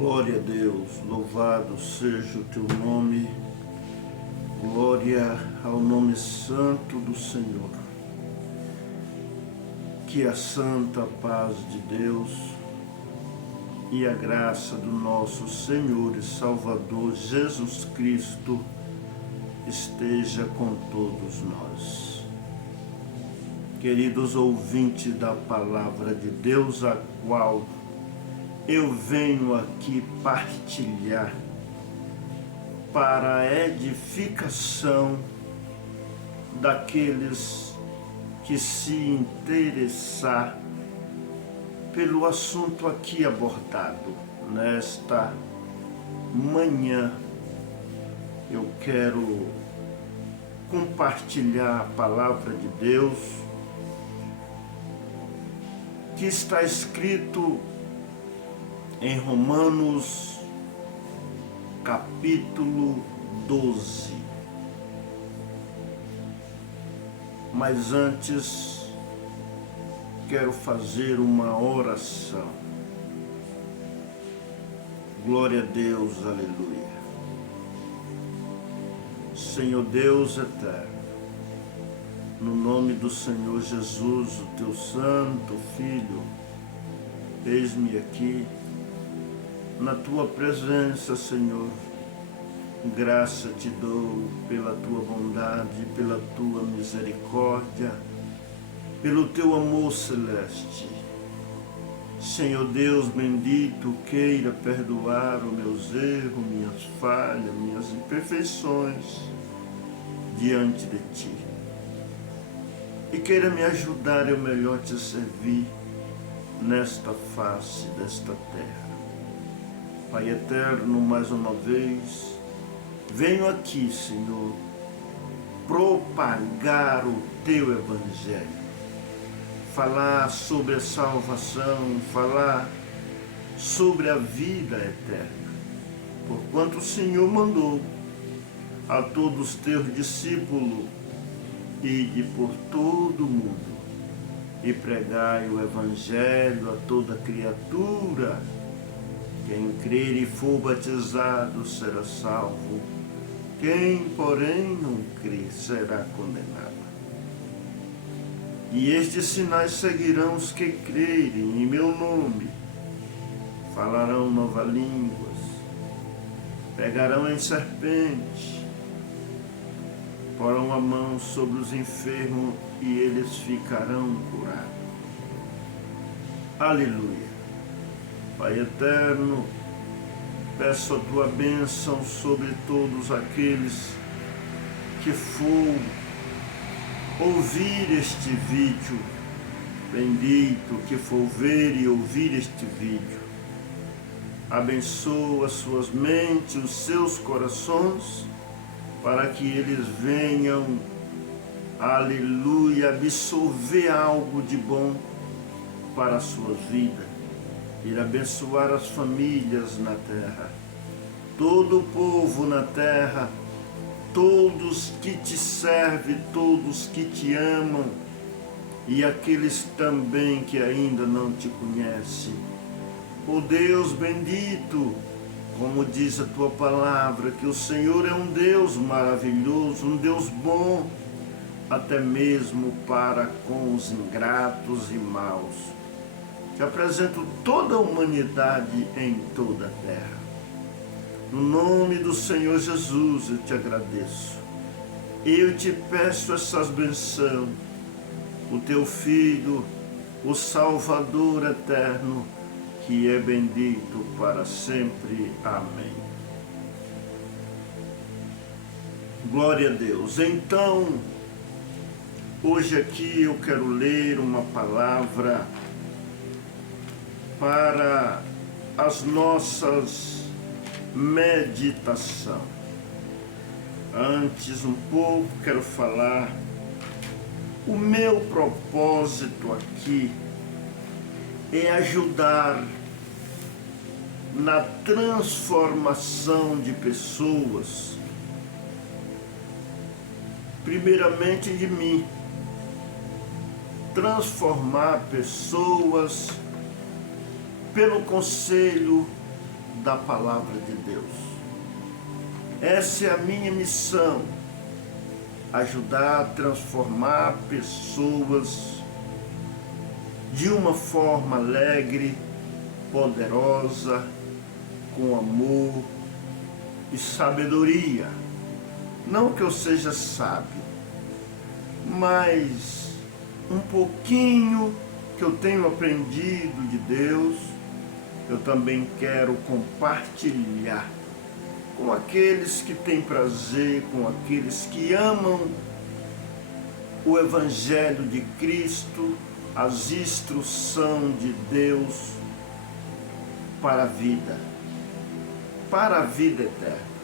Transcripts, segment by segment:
Glória a Deus, louvado seja o teu nome, glória ao nome santo do Senhor. Que a santa paz de Deus e a graça do nosso Senhor e Salvador Jesus Cristo esteja com todos nós. Queridos ouvintes da palavra de Deus, a qual eu venho aqui partilhar para a edificação daqueles que se interessar pelo assunto aqui abordado. Nesta manhã eu quero compartilhar a palavra de Deus que está escrito em Romanos capítulo 12. Mas antes, quero fazer uma oração. Glória a Deus, aleluia. Senhor Deus eterno, no nome do Senhor Jesus, o teu santo Filho, eis-me aqui, na tua presença, Senhor. Graça te dou pela tua bondade, pela tua misericórdia, pelo teu amor celeste. Senhor Deus bendito, queira perdoar os meus erros, minhas falhas, minhas imperfeições diante de ti. E queira me ajudar eu melhor te servir nesta face desta terra. Pai eterno, mais uma vez, venho aqui, Senhor, propagar o teu evangelho, falar sobre a salvação, falar sobre a vida eterna, porquanto o Senhor mandou a todos os teus discípulos ide por todo o mundo e pregai o evangelho a toda criatura. Quem crer e for batizado será salvo, quem, porém, não crer será condenado. E estes sinais seguirão os que crerem em meu nome: falarão novas línguas, pegarão em serpente, porão a mão sobre os enfermos e eles ficarão curados. Aleluia. Pai eterno, peço a tua bênção sobre todos aqueles que for ouvir este vídeo, bendito que for ver e ouvir este vídeo. Abençoa as suas mentes, os seus corações, para que eles venham, aleluia, absorver algo de bom para as suas vidas. Ir abençoar as famílias na terra, todo o povo na terra, todos que te servem, todos que te amam e aqueles também que ainda não te conhecem. Oh Deus bendito, como diz a tua palavra, que o Senhor é um Deus maravilhoso, um Deus bom, até mesmo para com os ingratos e maus. Te apresento toda a humanidade em toda a terra. No nome do Senhor Jesus eu te agradeço. Eu te peço essas bênçãos. O teu Filho, o Salvador eterno, que é bendito para sempre. Amém. Glória a Deus. Então, hoje aqui eu quero ler uma palavra para as nossas meditação. Antes um pouco quero falar o meu propósito aqui é ajudar na transformação de pessoas, primeiramente de mim, transformar pessoas pelo conselho, da palavra de Deus. Essa é a minha missão, ajudar a transformar pessoas de uma forma alegre, poderosa, com amor e sabedoria. Não que eu seja sábio, mas um pouquinho que eu tenho aprendido de Deus, eu também quero compartilhar com aqueles que têm prazer, com aqueles que amam o Evangelho de Cristo, as instruções de Deus para a vida eterna.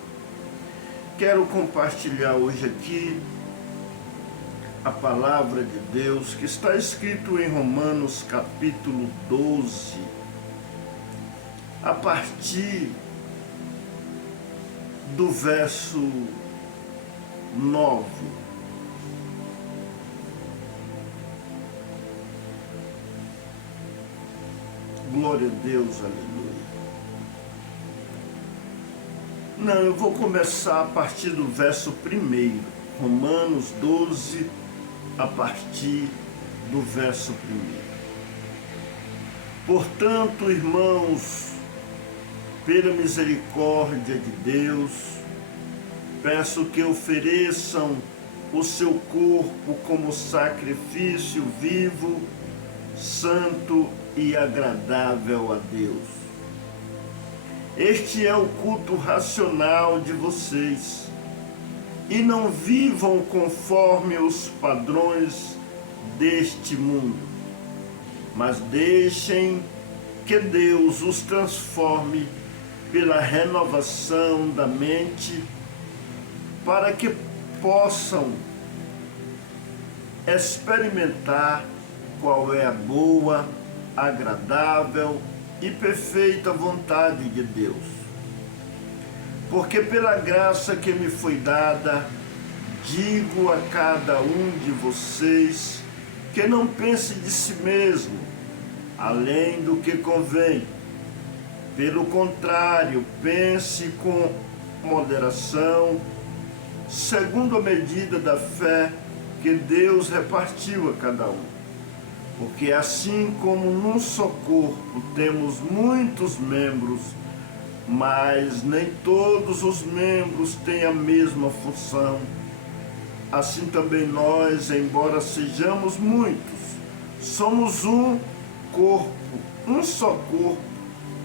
Quero compartilhar hoje aqui a palavra de Deus que está escrito em Romanos capítulo 12, a partir do verso 9. Glória a Deus, aleluia. Não, eu vou começar a partir do verso 1, Romanos 12, a partir do verso 1. Portanto, irmãos, pela misericórdia de Deus, peço que ofereçam o seu corpo como sacrifício vivo, santo e agradável a Deus. Este é o culto racional de vocês. E não vivam conforme os padrões deste mundo, mas deixem que Deus os transforme pela renovação da mente, para que possam experimentar qual é a boa, agradável e perfeita vontade de Deus. Porque pela graça que me foi dada, digo a cada um de vocês que não pense de si mesmo, além do que convém. Pelo contrário, pense com moderação, segundo a medida da fé que Deus repartiu a cada um. Porque assim como num só corpo temos muitos membros, mas nem todos os membros têm a mesma função, assim também nós, embora sejamos muitos, somos um corpo, um só corpo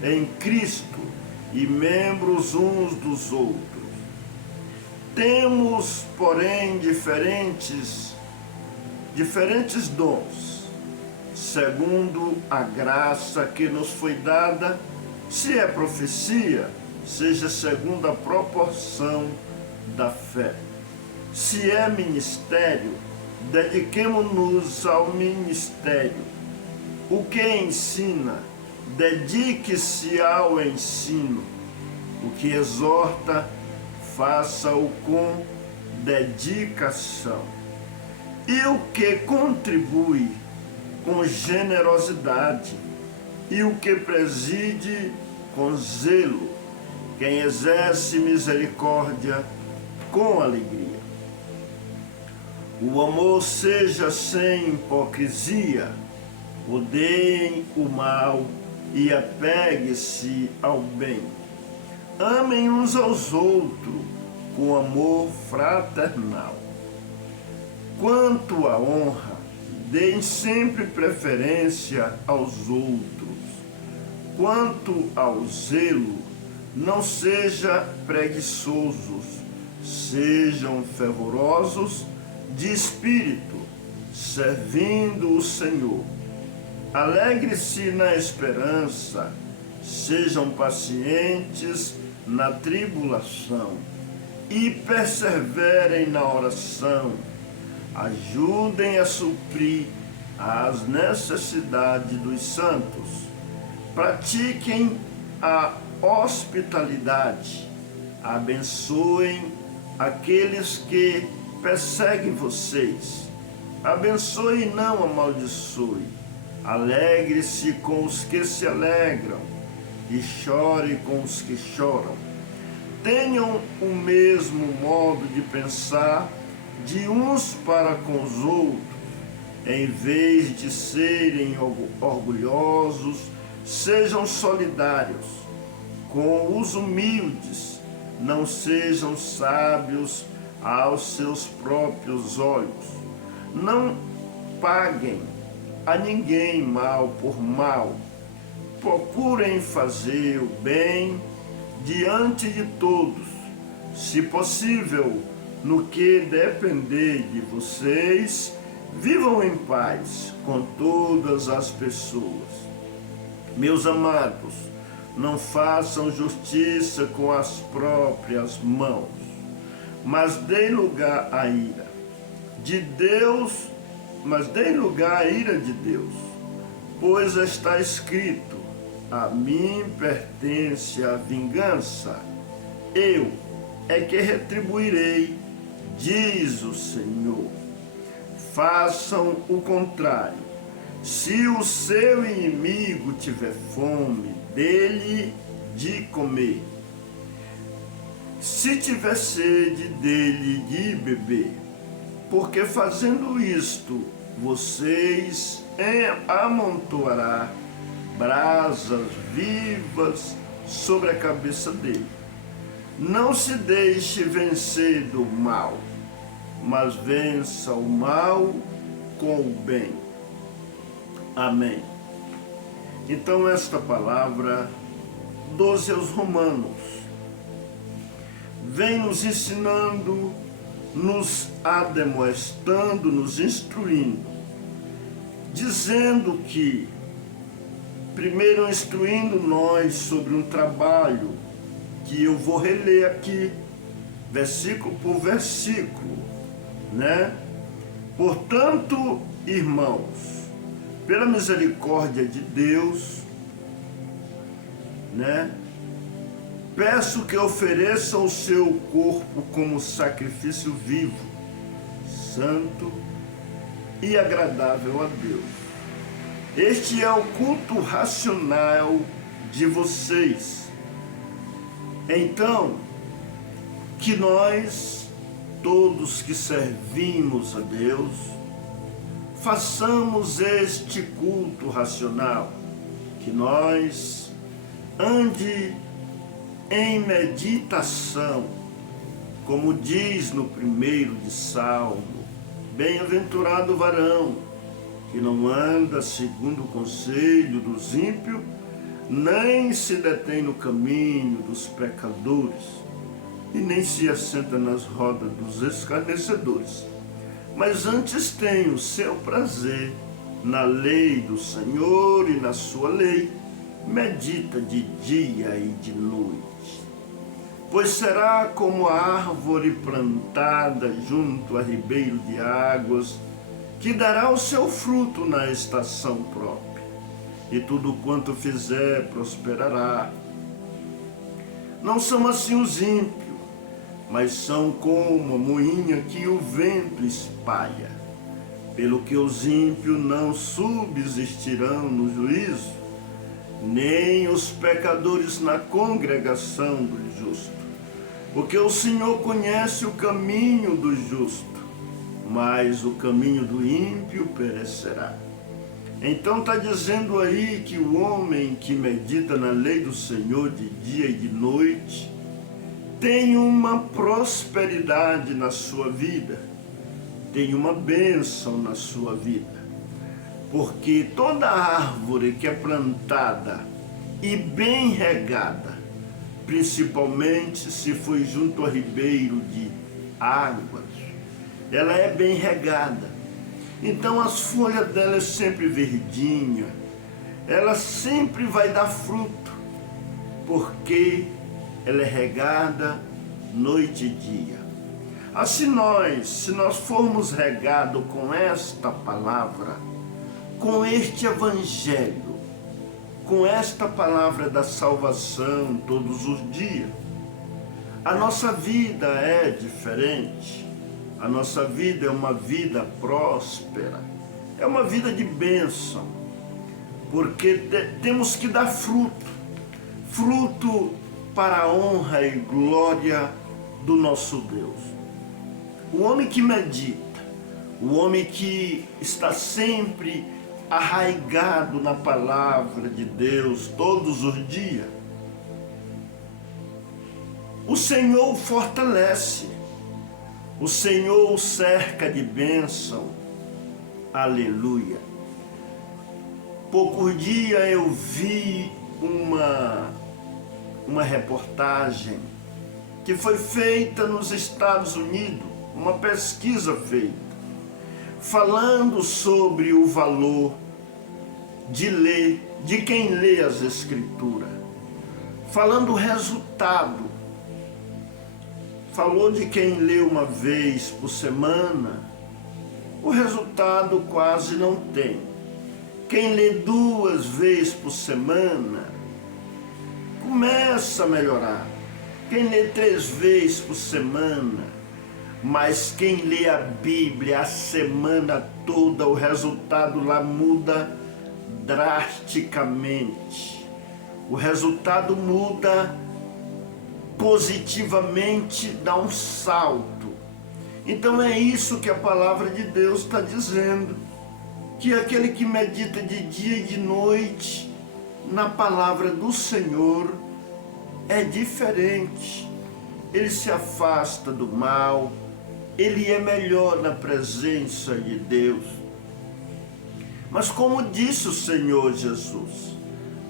em Cristo e membros uns dos outros. Temos, porém, diferentes dons, segundo a graça que nos foi dada. Se é profecia, seja segundo a proporção da fé. Se é ministério, dediquemo-nos ao ministério. O que ensina, dedique-se ao ensino. O que exorta, faça-o com dedicação. E o que contribui, com generosidade. E o que preside, com zelo. Quem exerce misericórdia, com alegria. O amor seja sem hipocrisia. Odeiem o mal e apegue-se ao bem. Amem uns aos outros com amor fraternal. Quanto à honra, deem sempre preferência aos outros. Quanto ao zelo, não sejam preguiçosos, sejam fervorosos de espírito, servindo o Senhor. Alegre-se na esperança, sejam pacientes na tribulação e perseverem na oração. Ajudem a suprir as necessidades dos santos. Pratiquem a hospitalidade. Abençoem aqueles que perseguem vocês. Abençoe e não amaldiçoe. Alegre-se com os que se alegram. e chore com os que choram. Tenham o mesmo modo de pensar de uns para com os outros. Em vez de serem orgulhosos, sejam solidários com os humildes. Não sejam sábios aos seus próprios olhos. Não paguem a ninguém mal por mal. Procurem fazer o bem diante de todos. Se possível, no que depender de vocês, vivam em paz com todas as pessoas. Meus amados, não façam justiça com as próprias mãos, mas deem lugar à ira de Deus, pois está escrito: a mim pertence a vingança, eu é que retribuirei, diz o Senhor. Façam o contrário. Se o seu inimigo tiver fome, dê-lhe de comer. Se tiver sede, dê-lhe de beber. Porque fazendo isto, vocês amontoarão brasas vivas sobre a cabeça dele. Não se deixe vencer do mal, mas vença o mal com o bem. Amém. Então esta palavra 12 aos Romanos vem nos ensinando, nos admoestando, nos instruindo, dizendo que, primeiro instruindo nós sobre um trabalho que eu vou reler aqui, versículo por versículo, né? Portanto, irmãos, pela misericórdia de Deus, né? Peço que ofereçam o seu corpo como sacrifício vivo, santo e agradável a Deus. Este é o culto racional de vocês. Então, que nós, todos que servimos a Deus, façamos este culto racional, que nós ande em meditação, como diz no 1º de Salmo: bem-aventurado o varão que não anda segundo o conselho dos ímpios, nem se detém no caminho dos pecadores, e nem se assenta nas rodas dos escarnecedores, mas antes tem o seu prazer na lei do Senhor, e na sua lei medita de dia e de noite. Pois será como a árvore plantada junto a ribeiro de águas, que dará o seu fruto na estação própria, e tudo quanto fizer prosperará. Não são assim os ímpios, mas são como a moinha que o vento espalha. Pelo que os ímpios não subsistirão no juízo, nem os pecadores na congregação do justo. Porque o Senhor conhece o caminho do justo, mas o caminho do ímpio perecerá. Então está dizendo aí que o homem que medita na lei do Senhor de dia e de noite tem uma prosperidade na sua vida, tem uma bênção na sua vida. Porque toda árvore que é plantada e bem regada, principalmente se foi junto a ribeiro de águas, ela é bem regada. Então as folhas dela é sempre verdinha, ela sempre vai dar fruto, porque ela é regada noite e dia. Assim se nós formos regados com esta palavra, com este evangelho, com esta palavra da salvação todos os dias, a nossa vida é diferente. A nossa vida é uma vida próspera, é uma vida de bênção, porque temos que dar fruto. fruto para a honra e glória do nosso Deus. O homem que medita, o homem que está sempre arraigado na palavra de Deus todos os dias, o Senhor o fortalece, o Senhor o cerca de bênção. Aleluia. Poucos dias eu vi uma reportagem que foi feita nos Estados Unidos, uma pesquisa feita, falando sobre o valor de ler, de quem lê as Escrituras, falando o resultado. Falou de quem lê uma vez por semana, o resultado quase não tem. Quem lê 2 vezes por semana, começa a melhorar. Quem lê 3 vezes por semana, mas quem lê a Bíblia a semana toda, o resultado lá muda drasticamente. O resultado muda positivamente, dá um salto. Então é isso que a palavra de Deus está dizendo, que aquele que medita de dia e de noite na palavra do Senhor é diferente. Ele se afasta do mal, ele é melhor na presença de Deus. Mas como disse o Senhor Jesus,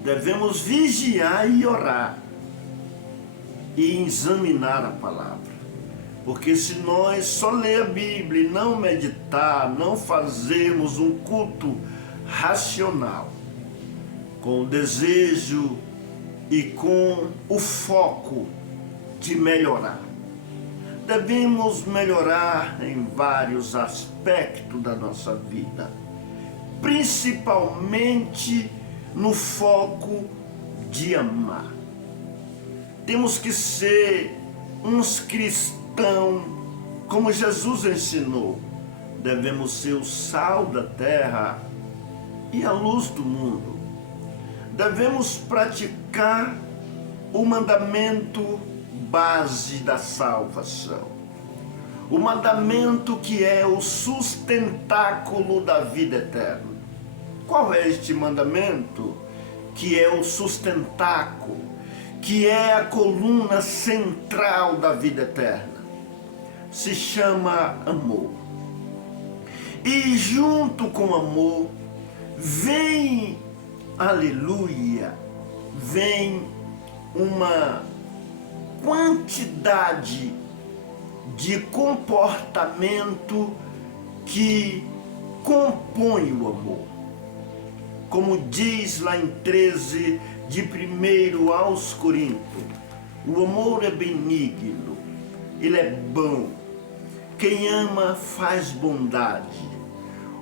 devemos vigiar e orar e examinar a palavra. Porque se nós só ler a Bíblia e não meditar, não fazermos um culto racional, com o desejo e com o foco de melhorar, devemos melhorar em vários aspectos da nossa vida, principalmente no foco de amar. Temos que ser uns cristãos, como Jesus ensinou. Devemos ser o sal da terra e a luz do mundo. Devemos praticar o mandamento base da salvação. O mandamento que é o sustentáculo da vida eterna. Qual é este mandamento? Que é o sustentáculo, que é a coluna central da vida eterna. Se chama amor. E junto com amor vem, aleluia, vem uma quantidade de comportamento que compõe o amor. Como diz lá em 13 de 1 aos Coríntios, o amor é benigno, ele é bom. Quem ama faz bondade.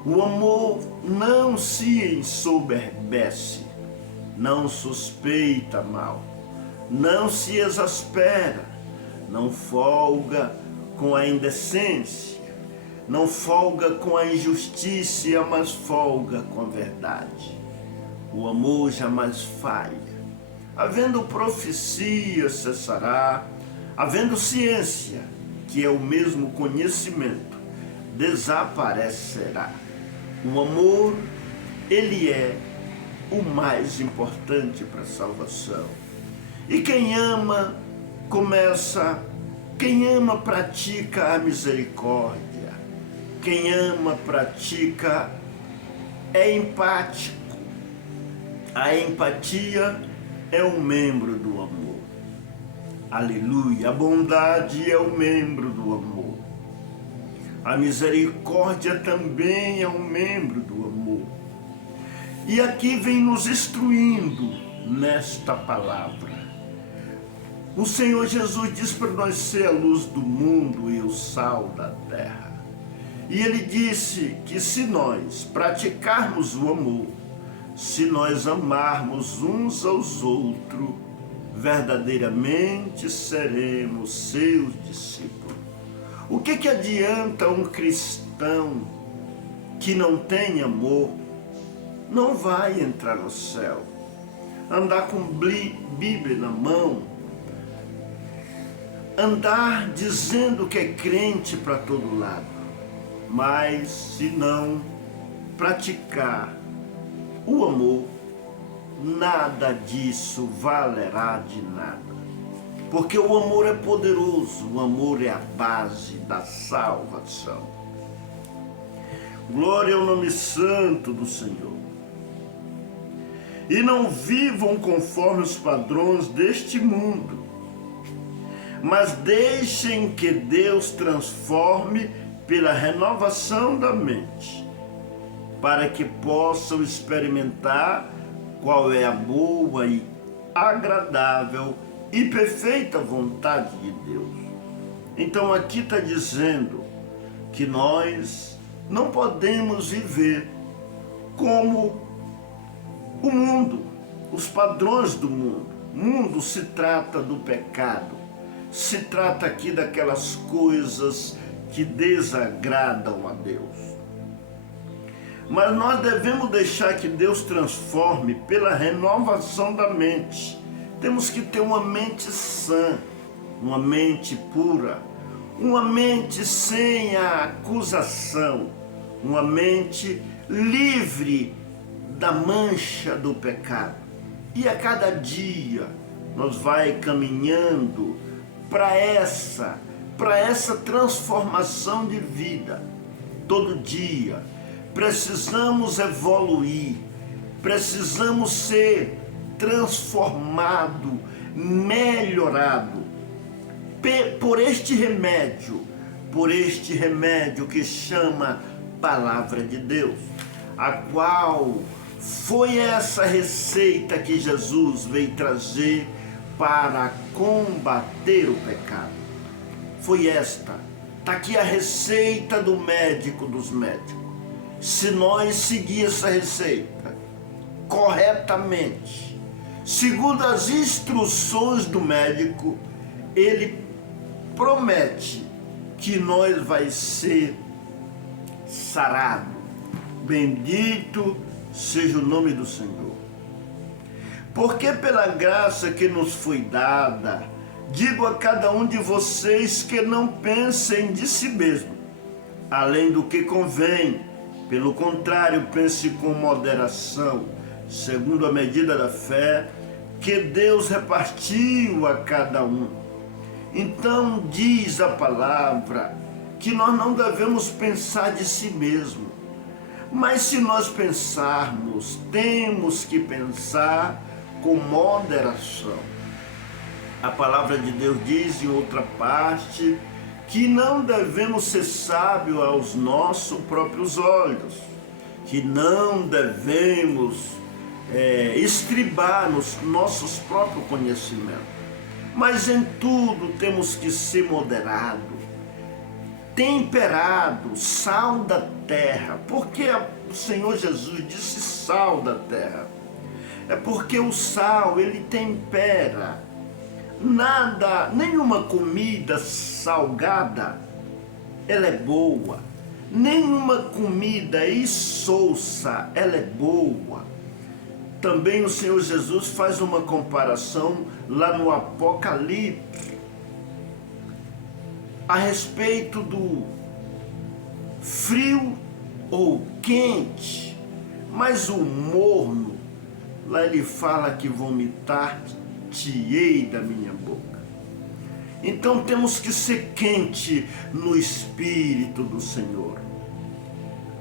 O amor não se ensoberbece, não suspeita mal, não se exaspera, não folga com a indecência, não folga com a injustiça, mas folga com a verdade. O amor jamais falha. Havendo profecia, cessará. Havendo ciência, que é o mesmo conhecimento, desaparecerá. O amor, ele é o mais importante para a salvação. E quem ama, pratica a misericórdia. Quem ama, pratica, é empático. A empatia é um membro do amor. Aleluia. A bondade é um membro do amor. A misericórdia também é um membro do amor. E aqui vem nos instruindo nesta palavra. O Senhor Jesus diz para nós ser a luz do mundo e o sal da terra. E ele disse que se nós praticarmos o amor, se nós amarmos uns aos outros, verdadeiramente seremos seus discípulos. O que adianta um cristão que não tem amor? Não vai entrar no céu. andar com Bíblia na mão, andar dizendo que é crente para todo lado, mas se não praticar o amor, nada disso valerá de nada. Porque o amor é poderoso, o amor é a base da salvação. Glória ao nome santo do Senhor. E não vivam conforme os padrões deste mundo, mas deixem que Deus transforme pela renovação da mente, para que possam experimentar qual é a boa e agradável e perfeita vontade de Deus. Então aqui está dizendo que nós não podemos viver como o mundo, os padrões do mundo. O mundo se trata do pecado, se trata aqui daquelas coisas que desagradam a Deus. Mas nós devemos deixar que Deus transforme pela renovação da mente. Temos que ter uma mente sã, uma mente pura, uma mente sem a acusação, uma mente livre da mancha do pecado. E a cada dia nós vai caminhando para essa transformação de vida. Todo dia precisamos evoluir, precisamos ser transformado, melhorado por este remédio que chama Palavra de Deus, a qual foi essa receita que Jesus veio trazer para combater o pecado. Foi esta. Está aqui a receita do médico dos médicos. Se nós seguir essa receita corretamente, segundo as instruções do médico, ele promete que nós vai ser sarado. Bendito seja o nome do Senhor. Porque pela graça que nos foi dada, digo a cada um de vocês que não pensem de si mesmo, além do que convém. Pelo contrário, pense com moderação, segundo a medida da fé que Deus repartiu a cada um. Então diz a palavra que nós não devemos pensar de si mesmo. Mas se nós pensarmos, temos que pensar com moderação. A palavra de Deus diz em outra parte que não devemos ser sábios aos nossos próprios olhos, que não devemos estribar nos nossos próprios conhecimentos. Mas em tudo temos que ser moderado, temperado, sal da terra. Porque o Senhor Jesus disse sal da terra? É porque o sal, ele tempera. Nenhuma comida salgada, ela é boa. Nenhuma comida insossa, ela é boa. Também o Senhor Jesus faz uma comparação lá no Apocalipse a respeito do frio ou quente, mas o morno, lá ele fala que vomitar-te-ei da minha boca. Então temos que ser quente no Espírito do Senhor.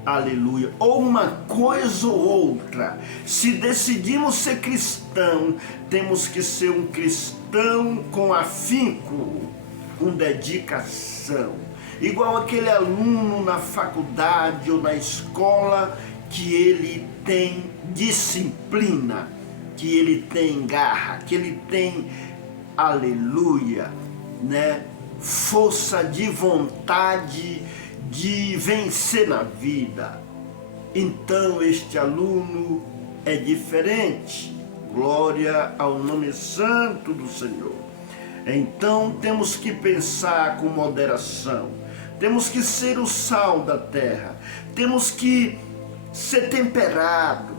Aleluia. Ou uma coisa ou outra. Se decidimos ser cristão, temos que ser um cristão com afinco, com dedicação. Igual aquele aluno na faculdade ou na escola que ele tem disciplina, que ele tem garra, que ele tem, aleluia, força de vontade de vencer na vida. Então este aluno é diferente. Glória ao nome santo do Senhor. Então temos que pensar com moderação, temos que ser o sal da terra, temos que ser temperado,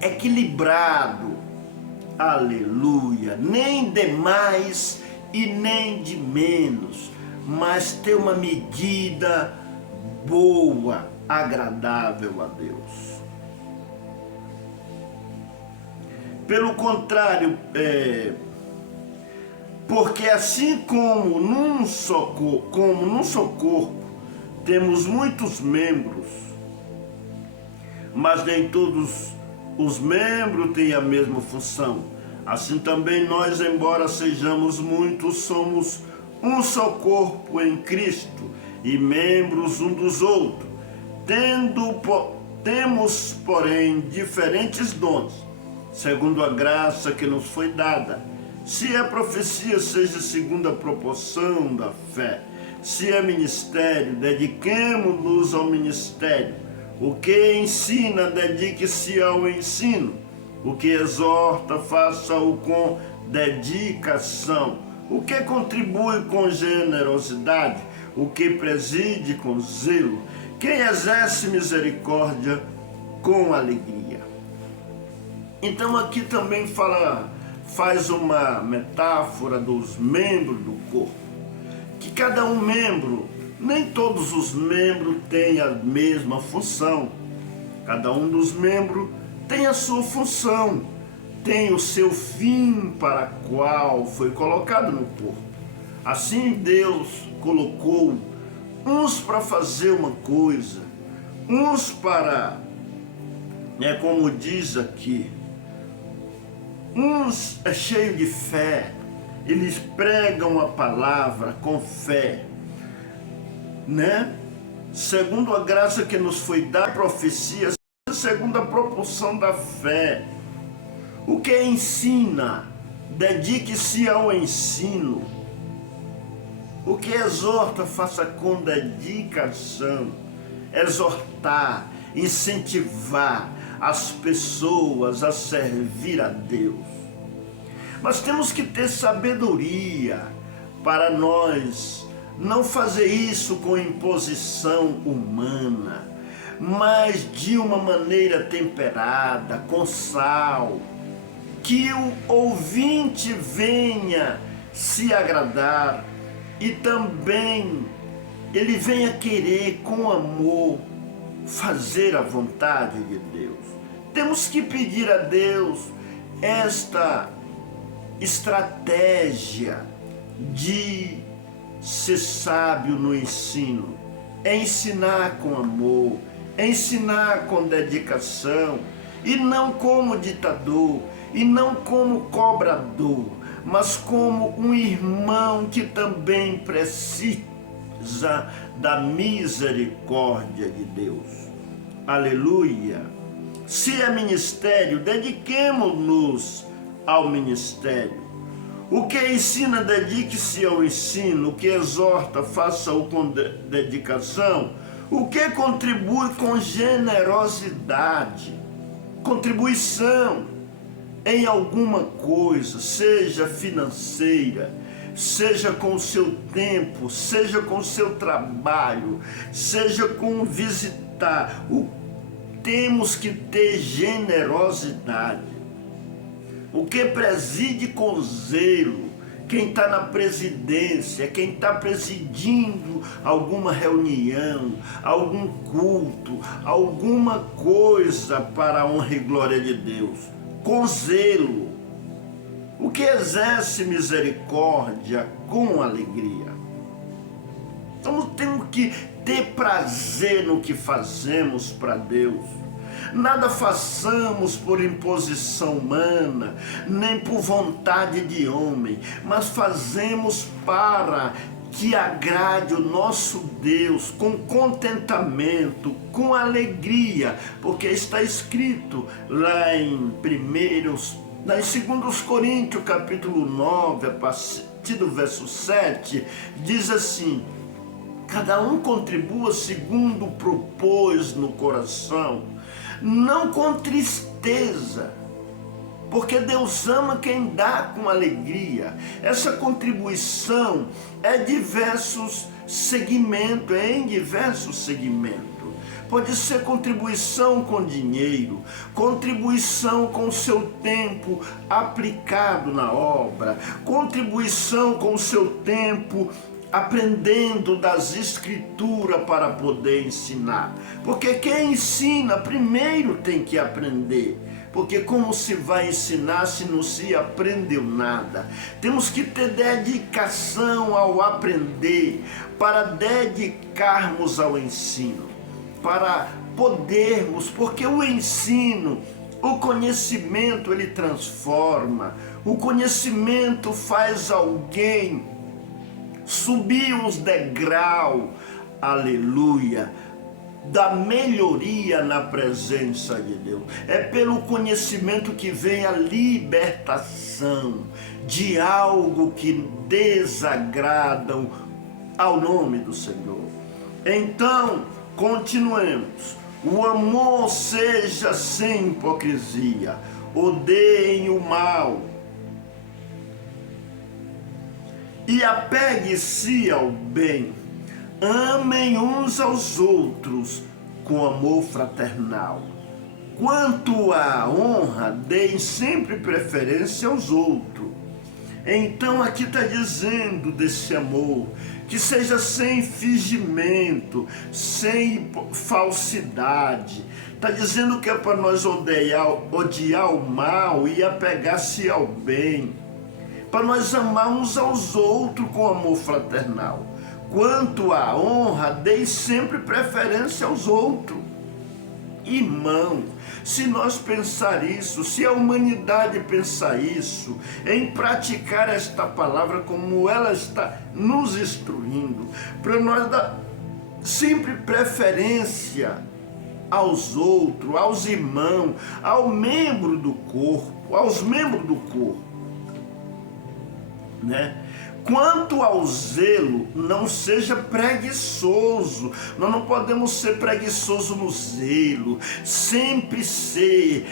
equilibrado, Aleluia. Nem de mais e nem de menos, mas ter uma medida boa, agradável a Deus. Pelo contrário, porque assim como num só corpo temos muitos membros, mas nem todos os membros têm a mesma função. Assim também nós, embora sejamos muitos, somos um só corpo em Cristo e membros um dos outros. Temos, porém, diferentes dons, segundo a graça que nos foi dada. Se é profecia, seja segundo a proporção da fé. Se é ministério, dediquemo-nos ao ministério. O que ensina, dedique-se ao ensino. O que exorta, faça-o com dedicação. O que contribui com generosidade. O que preside com zelo. Quem exerce misericórdia com alegria. Então aqui também faz uma metáfora dos membros do corpo. Que cada um membro, nem todos os membros têm a mesma função. Cada um dos membros tem a sua função, tem o seu fim para qual foi colocado no corpo. Assim Deus colocou uns para fazer uma coisa, uns para, como diz aqui, uns é cheio de fé, eles pregam a palavra com fé, segundo a graça que nos foi dada, a profecia, segundo a proporção da fé. O que ensina, dedique-se ao ensino. O que exorta, faça com dedicação. Exortar, incentivar as pessoas a servir a Deus. Mas temos que ter sabedoria para nós não fazer isso com imposição humana, mas de uma maneira temperada, com sal, que o ouvinte venha se agradar e também ele venha querer com amor fazer a vontade de Deus. Temos que pedir a Deus esta estratégia de ser sábio no ensino, ensinar com amor, ensinar com dedicação, e não como ditador, e não como cobrador, mas como um irmão que também precisa da misericórdia de Deus. Aleluia! Se é ministério, dediquemo-nos ao ministério. O que ensina, dedique-se ao ensino. O que exorta, faça-o com dedicação. O que contribui com generosidade, contribuição em alguma coisa, seja financeira, seja com o seu tempo, seja com o seu trabalho, seja com visitar. Temos que ter generosidade. O que preside com zelo, quem está na presidência, quem está presidindo alguma reunião, algum culto, alguma coisa para a honra e glória de Deus, com zelo. O que exerce misericórdia com alegria. Então temos que ter prazer no que fazemos para Deus. Nada façamos por imposição humana, nem por vontade de homem, mas fazemos para que agrade o nosso Deus, com contentamento, com alegria, porque está escrito lá em 2 Coríntios, capítulo 9, a partir do verso 7, diz assim: cada um contribua segundo propôs no coração, não com tristeza, porque Deus ama quem dá com alegria. Essa contribuição é em diversos segmentos, Pode ser contribuição com dinheiro, contribuição com o seu tempo aplicado na obra, contribuição com o seu tempo aprendendo das escrituras para poder ensinar. Porque quem ensina primeiro tem que aprender. Porque como se vai ensinar se não se aprendeu nada? Temos que ter dedicação ao aprender, para dedicarmos ao ensino, para podermos, porque o ensino, o conhecimento, ele transforma. O conhecimento faz alguém subir os degraus, aleluia, da melhoria na presença de Deus. É pelo conhecimento que vem a libertação de algo que desagradam ao nome do Senhor. Então, continuemos. O amor seja sem hipocrisia, odeiem o mal e apegue-se ao bem. Amem uns aos outros com amor fraternal. Quanto à honra, deem sempre preferência aos outros. Então aqui está dizendo desse amor, que seja sem fingimento, sem falsidade. Está dizendo que é para nós odiar o mal e apegar-se ao bem, para nós amar uns aos outros com amor fraternal. Quanto à honra, dei sempre preferência aos outros. Irmão, se nós pensar isso, se a humanidade pensar isso, em praticar esta palavra como ela está nos instruindo, para nós dar sempre preferência aos outros, aos irmãos, ao membro do corpo, aos membros do corpo, né? Quanto ao zelo, não seja preguiçoso. Nós não podemos ser preguiçosos no zelo. Sempre ser,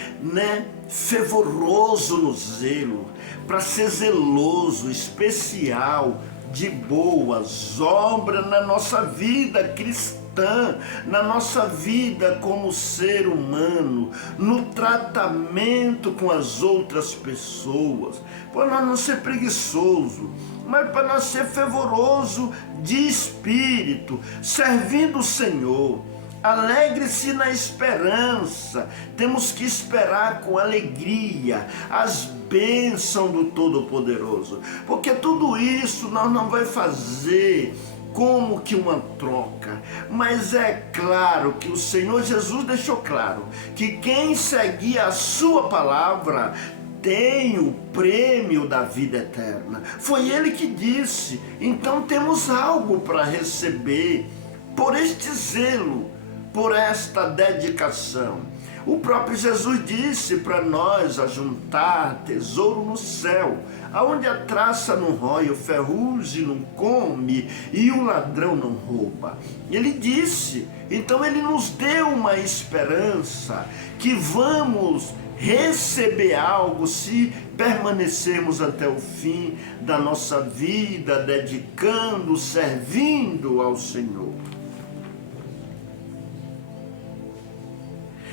fervoroso no zelo. Para ser zeloso, especial, de boas obras na nossa vida cristã, na nossa vida como ser humano, no tratamento com as outras pessoas. Para nós não ser preguiçoso, mas para nós ser fervoroso de espírito, servindo o Senhor. Alegre-se na esperança. Temos que esperar com alegria as bênçãos do Todo-Poderoso, porque tudo isso nós não vai fazer como que uma troca, mas é claro que o Senhor Jesus deixou claro que quem seguir a sua palavra tem o prêmio da vida eterna. Foi ele que disse. Então temos algo para receber por este zelo, por esta dedicação. O próprio Jesus disse para nós ajuntar tesouro no céu, aonde a traça não rói, o ferrugem não come e o ladrão não rouba. Ele disse, então ele nos deu uma esperança que vamos receber algo se permanecermos até o fim da nossa vida, dedicando, servindo ao Senhor.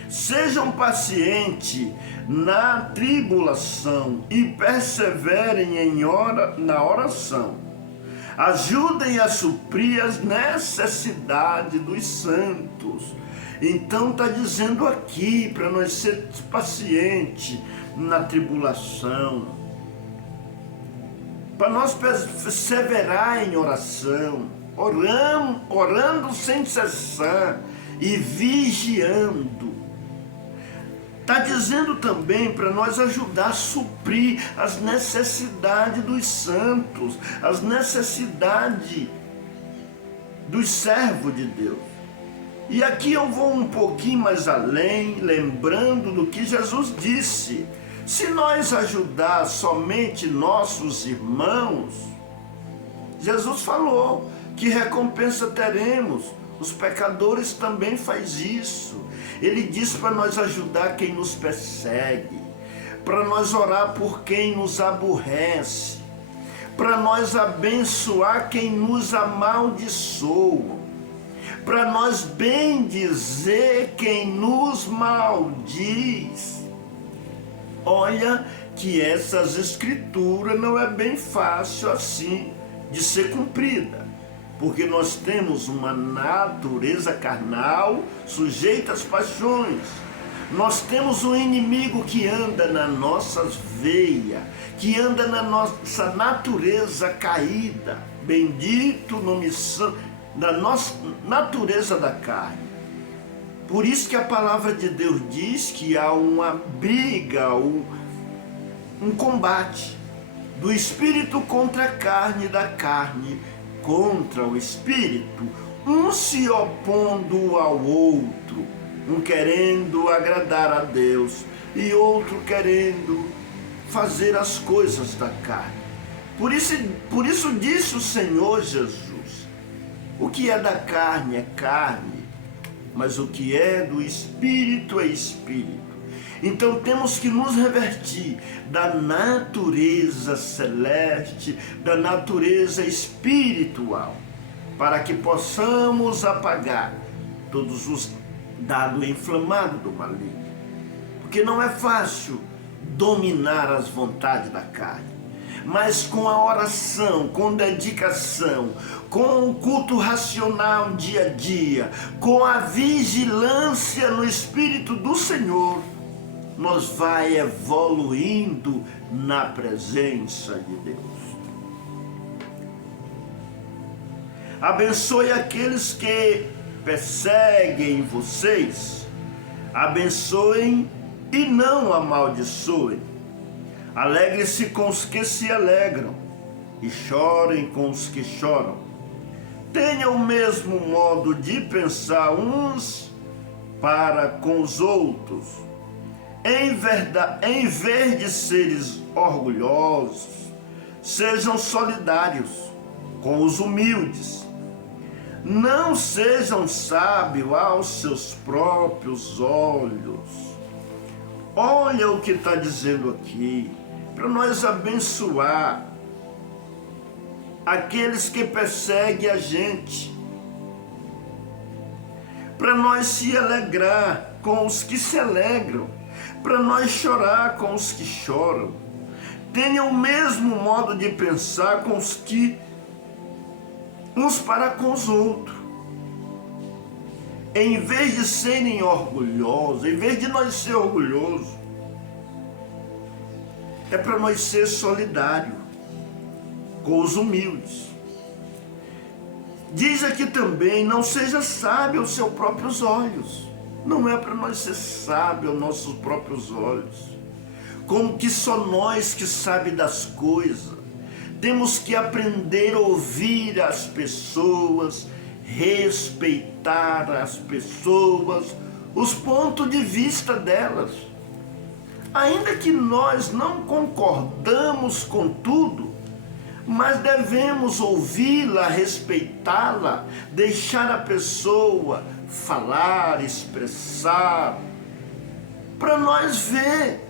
Sejam pacientes na tribulação e perseverem na oração. Ajudem a suprir as necessidades dos santos. Então está dizendo aqui para nós ser pacientes na tribulação, para nós perseverar em oração, orando sem cessar e vigiando. Está dizendo também para nós ajudar a suprir as necessidades dos santos, as necessidades dos servos de Deus. E aqui eu vou um pouquinho mais além, lembrando do que Jesus disse. Se nós ajudar somente nossos irmãos, Jesus falou que recompensa teremos. Os pecadores também fazem isso. Ele diz para nós ajudar quem nos persegue, para nós orar por quem nos aborrece, para nós abençoar quem nos amaldiçoa, para nós bem dizer quem nos maldiz. Olha que essas escrituras não é bem fácil assim de ser cumprida, porque nós temos uma natureza carnal sujeita às paixões. Nós temos um inimigo que anda nas nossas veias, que anda na nossa natureza caída. Bendito o nome santo da nossa natureza da carne. Por isso que a palavra de Deus diz que há uma briga, um combate do espírito contra a carne e da carne contra o espírito, um se opondo ao outro, um querendo agradar a Deus e outro querendo fazer as coisas da carne. Por isso disse o Senhor Jesus: o que é da carne é carne, mas o que é do espírito é espírito. Então temos que nos revertir da natureza celeste, da natureza espiritual, para que possamos apagar todos os dados inflamados do maligno. Porque não é fácil dominar as vontades da carne, mas com a oração, com dedicação, com o culto racional dia a dia, com a vigilância no Espírito do Senhor, nós vai evoluindo na presença de Deus. Abençoe aqueles que perseguem vocês, abençoem e não amaldiçoem. Alegre-se com os que se alegram e chorem com os que choram. Tenham o mesmo modo de pensar uns para com os outros. Em vez de seres orgulhosos, sejam solidários com os humildes. Não sejam sábios aos seus próprios olhos. Olha o que está dizendo aqui, para nós abençoar aqueles que perseguem a gente, para nós se alegrar com os que se alegram, para nós chorar com os que choram. Tenham o mesmo modo de pensar com os que uns para com os outros. Em vez de serem orgulhosos, em vez de nós ser orgulhosos, é para nós ser solidários com os humildes. Diz aqui também: não seja sábio aos seus próprios olhos. Não é para nós ser sábio aos nossos próprios olhos, como que só nós que sabemos das coisas. Temos que aprender a ouvir as pessoas, respeitar as pessoas, os pontos de vista delas. Ainda que nós não concordamos com tudo, mas devemos ouvi-la, respeitá-la, deixar a pessoa falar, expressar, para nós ver.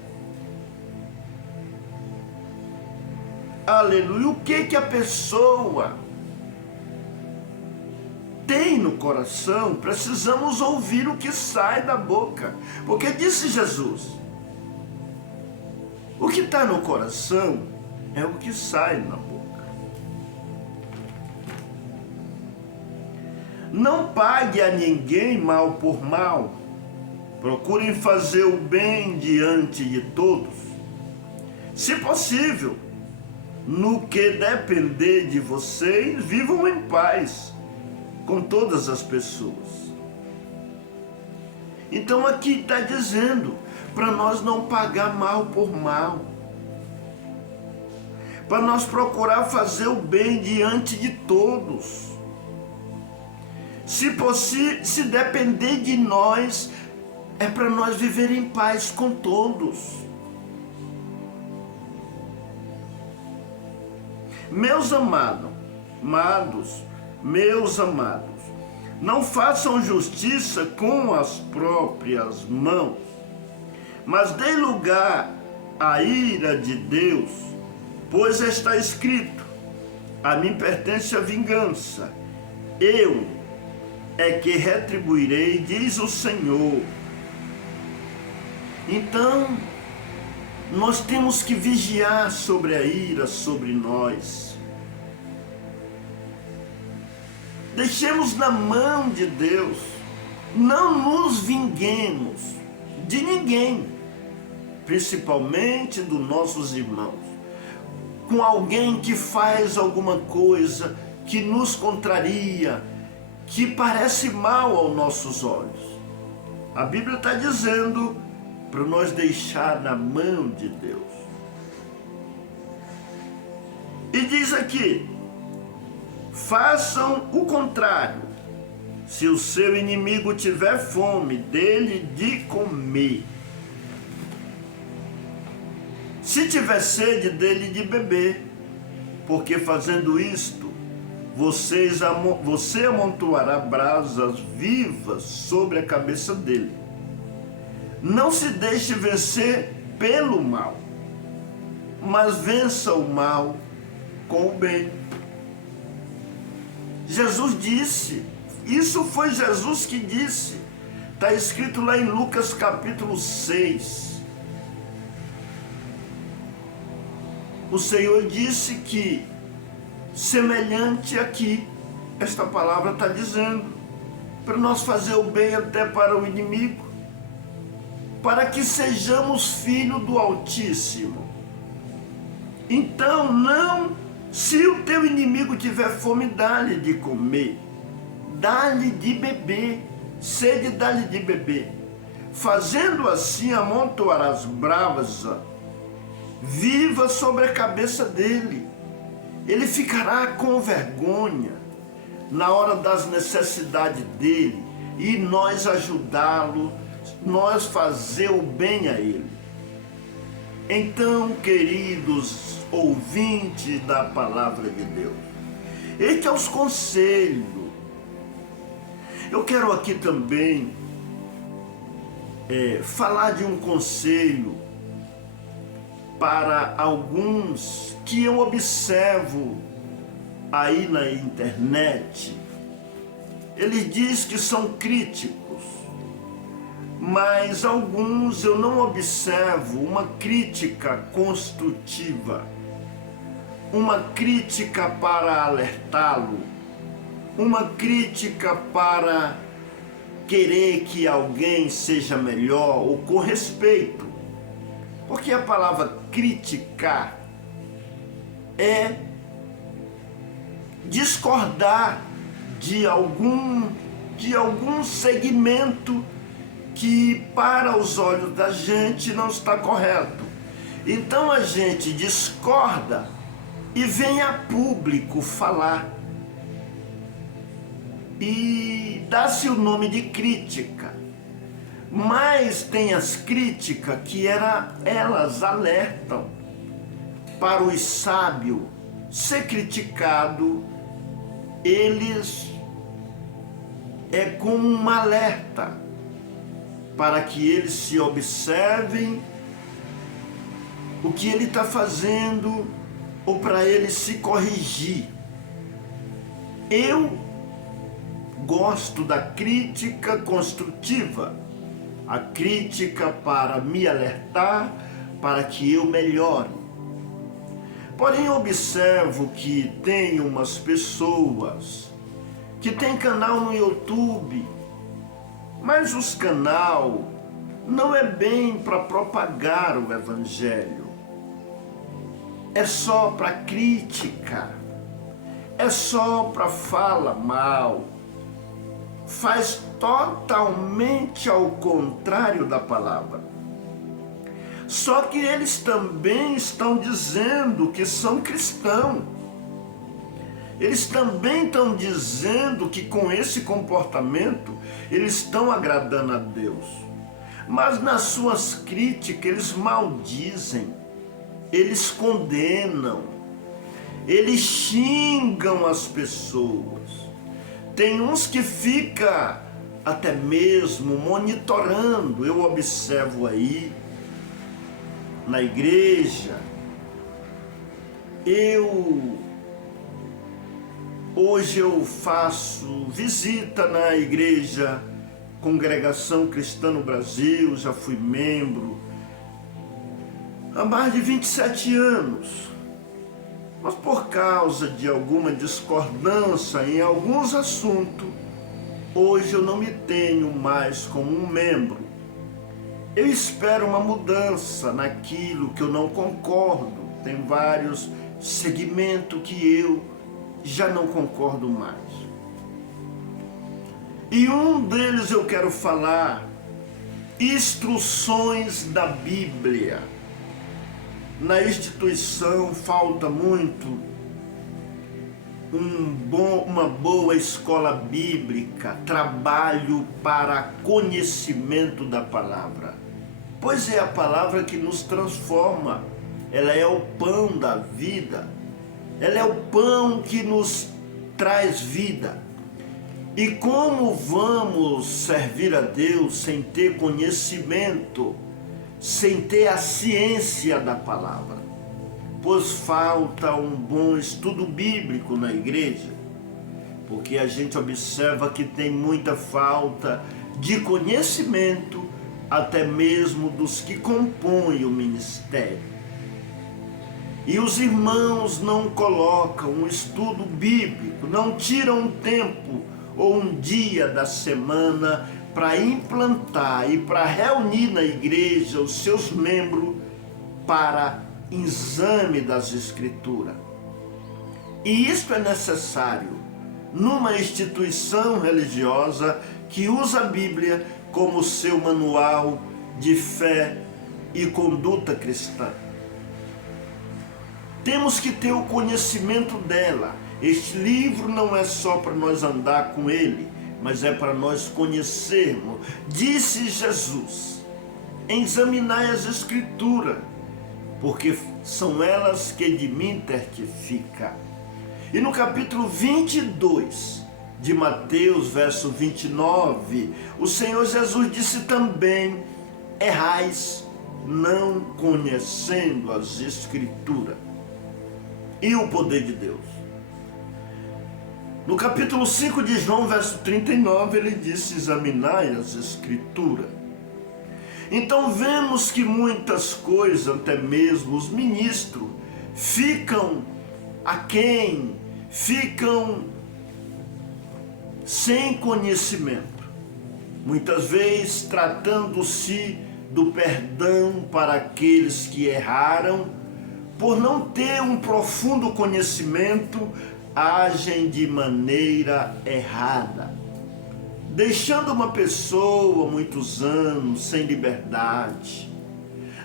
Aleluia, o que a pessoa tem no coração. Precisamos ouvir o que sai da boca, porque disse Jesus: o que está no coração é o que sai na boca. Não pague a ninguém mal por mal. Procurem fazer o bem diante de todos. Se possível, no que depender de vocês, vivam em paz com todas as pessoas. Então aqui está dizendo para nós não pagar mal por mal, para nós procurar fazer o bem diante de todos. Se depender de nós, é para nós viver em paz com todos. Meus amados, não façam justiça com as próprias mãos, mas dê lugar à ira de Deus, pois está escrito: a mim pertence a vingança, eu é que retribuirei, diz o Senhor. Então, nós temos que vigiar sobre a ira sobre nós. Deixemos na mão de Deus. Não nos vinguemos de ninguém, principalmente dos nossos irmãos. Com alguém que faz alguma coisa que nos contraria, que parece mal aos nossos olhos. A Bíblia está dizendo para nós deixar na mão de Deus. E diz aqui, façam o contrário. Se o seu inimigo tiver fome, dele de comer. Se tiver sede, dele de beber. Porque fazendo isto, você amontoará brasas vivas sobre a cabeça dele. Não se deixe vencer pelo mal, mas vença o mal com o bem. Jesus disse, isso foi Jesus que disse, está escrito lá em Lucas capítulo 6. O Senhor disse que, semelhante aqui, esta palavra está dizendo, para nós fazer o bem até para o inimigo, para que sejamos filhos do Altíssimo. Então, não, se o teu inimigo tiver fome, dá-lhe de comer, dá-lhe de beber, sede, dá-lhe de beber. Fazendo assim, amontoarás brasas vivas sobre a cabeça dele. Ele ficará com vergonha na hora das necessidades dele, e nós ajudá-lo, nós fazer o bem a ele. Então, queridos ouvintes da palavra de Deus, este é os conselhos. Eu quero aqui também falar de um conselho para alguns que eu observo aí na internet. Eles dizem que são críticos, mas alguns eu não observo uma crítica construtiva, uma crítica para alertá-lo, uma crítica para querer que alguém seja melhor ou com respeito. Porque a palavra criticar é discordar de algum segmento que para os olhos da gente não está correto. Então a gente discorda e vem a público falar. E dá-se o nome de crítica. Mas tem as críticas que elas alertam para os sábios ser criticado, eles é como um alerta para que eles se observem o que ele está fazendo ou para ele se corrigir. Eu gosto da crítica construtiva, a crítica para me alertar, para que eu melhore. Porém, observo que tem umas pessoas que tem canal no YouTube, mas os canal não é bem para propagar o Evangelho, é só para crítica, é só para fala mal, faz totalmente ao contrário da palavra. Só que eles também estão dizendo que são cristãos. Eles também estão dizendo que com esse comportamento eles estão agradando a Deus. Mas nas suas críticas eles maldizem, eles condenam, eles xingam as pessoas. Tem uns que ficam até mesmo monitorando, eu observo aí na igreja, eu Hoje eu faço visita na igreja Congregação Cristã no Brasil, já fui membro há mais de 27 anos. Mas por causa de alguma discordância em alguns assuntos, hoje eu não me tenho mais como um membro. Eu espero uma mudança naquilo que eu não concordo. Tem vários segmentos que eu já não concordo mais. E um deles eu quero falar, instruções da Bíblia. Na instituição falta muito uma boa escola bíblica, trabalho para conhecimento da palavra. Pois é a palavra que nos transforma, ela é o pão da vida, ela é o pão que nos traz vida. E como vamos servir a Deus sem ter conhecimento, sem ter a ciência da palavra? Pois falta um bom estudo bíblico na igreja, porque a gente observa que tem muita falta de conhecimento, até mesmo dos que compõem o ministério. E os irmãos não colocam um estudo bíblico, não tiram um tempo ou um dia da semana para implantar e para reunir na igreja os seus membros para exame das Escrituras. E isso é necessário numa instituição religiosa que usa a Bíblia como seu manual de fé e conduta cristã. Temos que ter o conhecimento dela. Este livro não é só para nós andar com ele, mas é para nós conhecermos. Disse Jesus: examinai as Escrituras, porque são elas que de mim testificam. E no capítulo 22 de Mateus, verso 29, o Senhor Jesus disse também: errais, não conhecendo as Escrituras e o poder de Deus. No capítulo 5 de João, verso 39, ele disse: examinai as Escrituras. Então vemos que muitas coisas, até mesmo os ministros, ficam aquém, ficam sem conhecimento. Muitas vezes tratando-se do perdão para aqueles que erraram, por não ter um profundo conhecimento, agem de maneira errada, deixando uma pessoa muitos anos sem liberdade,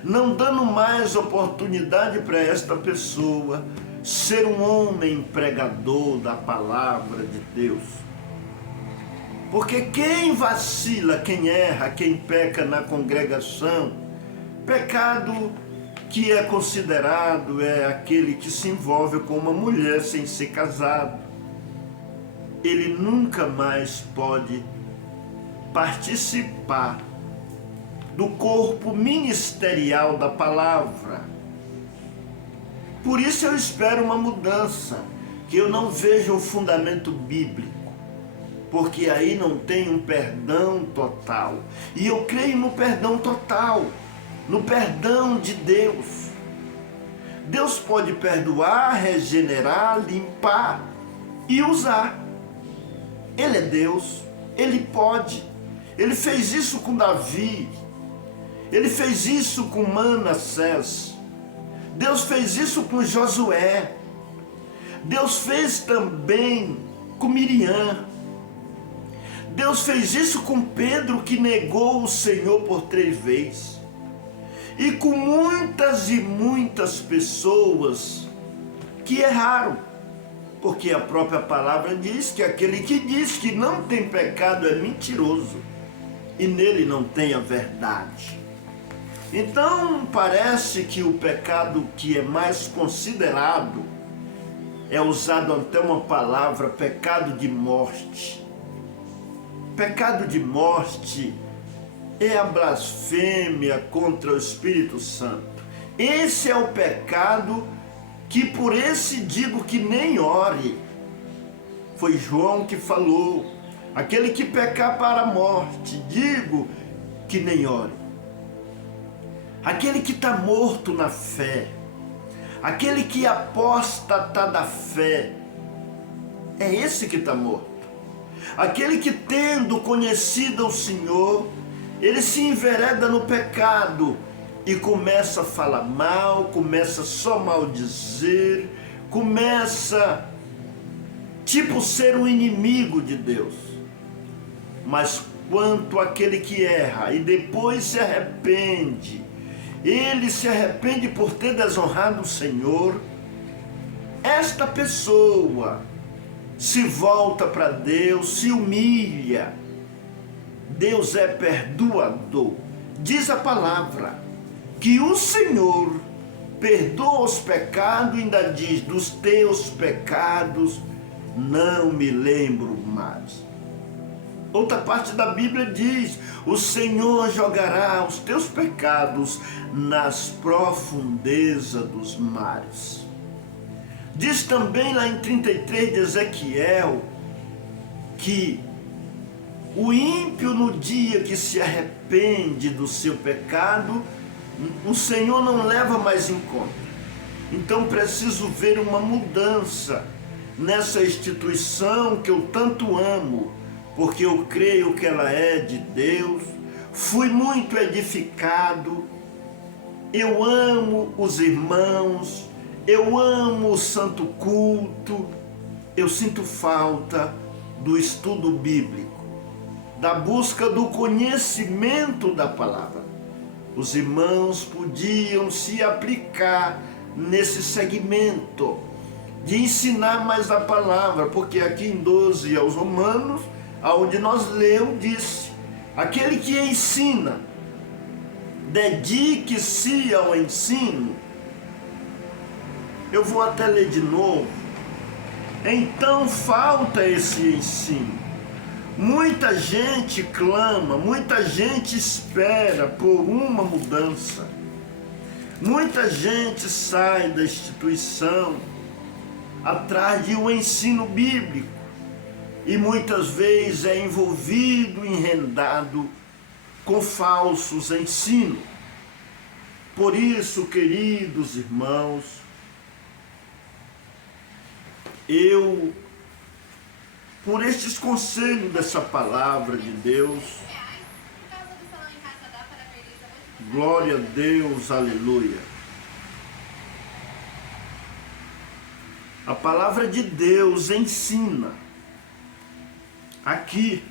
não dando mais oportunidade para esta pessoa ser um homem pregador da palavra de Deus. Porque quem vacila, quem erra, quem peca na congregação, pecado que é considerado é aquele que se envolve com uma mulher sem ser casado. Ele nunca mais pode participar do corpo ministerial da palavra. Por isso eu espero uma mudança, que eu não vejo um fundamento bíblico, porque aí não tem um perdão total. E eu creio no perdão total, no perdão de Deus. Deus pode perdoar, regenerar, limpar e usar. Ele é Deus, Ele pode. Ele fez isso com Davi, Ele fez isso com Manassés, Deus fez isso com Josué, Deus fez também com Miriam, Deus fez isso com Pedro, que negou o Senhor por 3 vezes, e com muitas e muitas pessoas que erraram, porque a própria palavra diz que aquele que diz que não tem pecado é mentiroso, e nele não tem a verdade. Então parece que o pecado que é mais considerado é usado até uma palavra, pecado de morte. Pecado de morte é a blasfêmia contra o Espírito Santo. Esse é o pecado que por esse digo que nem ore. Foi João que falou: aquele que pecar para a morte, digo que nem ore. Aquele que está morto na fé, aquele que apóstata da fé, é esse que está morto. Aquele que, tendo conhecido o Senhor, ele se envereda no pecado e começa a falar mal, começa só maldizer, começa tipo ser um inimigo de Deus. Mas quanto àquele que erra e depois se arrepende, ele se arrepende por ter desonrado o Senhor, esta pessoa se volta para Deus, se humilha. Deus é perdoador. Diz a palavra que o Senhor perdoa os pecados e ainda diz: dos teus pecados não me lembro mais. Outra parte da Bíblia diz: o Senhor jogará os teus pecados nas profundezas dos mares. Diz também lá em 33 de Ezequiel que o ímpio, no dia que se arrepende do seu pecado, o Senhor não leva mais em conta. Então preciso ver uma mudança nessa instituição que eu tanto amo, porque eu creio que ela é de Deus. Fui muito edificado, eu amo os irmãos, eu amo o santo culto. Eu sinto falta do estudo bíblico, da busca do conhecimento da palavra. Os irmãos podiam se aplicar nesse segmento de ensinar mais a palavra, porque aqui em 12 aos Romanos, aonde nós lemos, disse: aquele que ensina, dedique-se ao ensino. Eu vou até ler de novo. Então falta esse ensino. Muita gente clama, muita gente espera por uma mudança. Muita gente sai da instituição atrás de um ensino bíblico e muitas vezes é envolvido, enredado com falsos ensinos. Por isso, queridos irmãos, por estes conselhos dessa palavra de Deus, glória a Deus, aleluia. A palavra de Deus ensina aqui,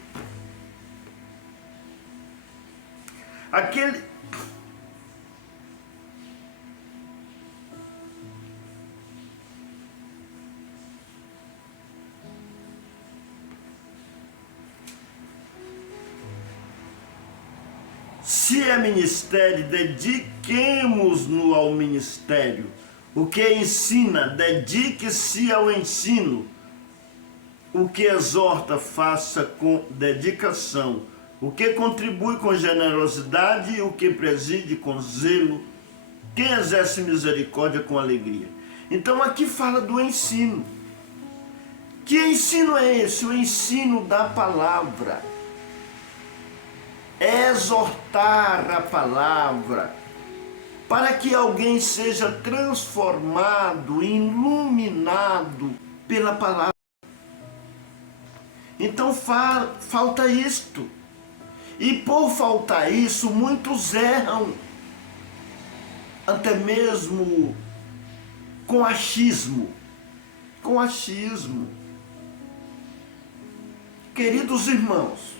se é ministério, dediquemos-nos ao ministério. O que ensina, dedique-se ao ensino. O que exorta, faça com dedicação. O que contribui com generosidade, o que preside com zelo. Quem exerce misericórdia com alegria. Então aqui fala do ensino. Que ensino é esse? O ensino da palavra. Exortar a palavra, para que alguém seja transformado, iluminado pela palavra. Então falta isto. E por faltar isso, muitos erram, até mesmo com achismo. Com achismo. Queridos irmãos,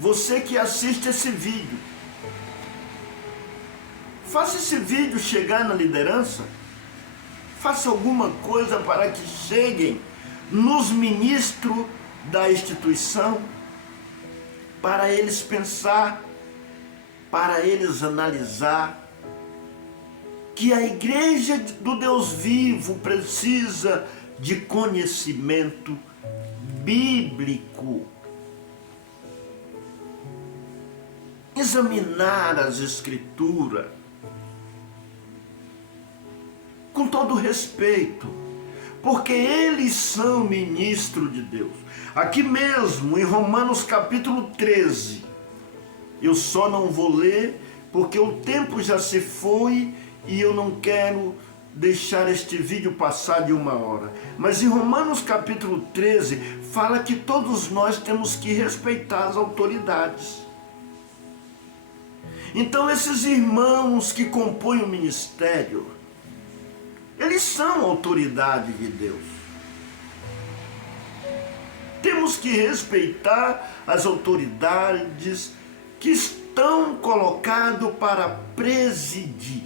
você que assiste esse vídeo, faça esse vídeo chegar na liderança, faça alguma coisa para que cheguem nos ministros da instituição, para eles pensar, para eles analisar, que a igreja do Deus vivo precisa de conhecimento bíblico. Examinar as escrituras com todo respeito, porque eles são ministros de Deus. Aqui mesmo, em Romanos capítulo 13, eu só não vou ler, porque o tempo já se foi e eu não quero deixar este vídeo passar de 1 hora. Mas em Romanos capítulo 13, fala que todos nós temos que respeitar as autoridades. Então esses irmãos que compõem o ministério, eles são autoridade de Deus. Temos que respeitar as autoridades que estão colocadas para presidir.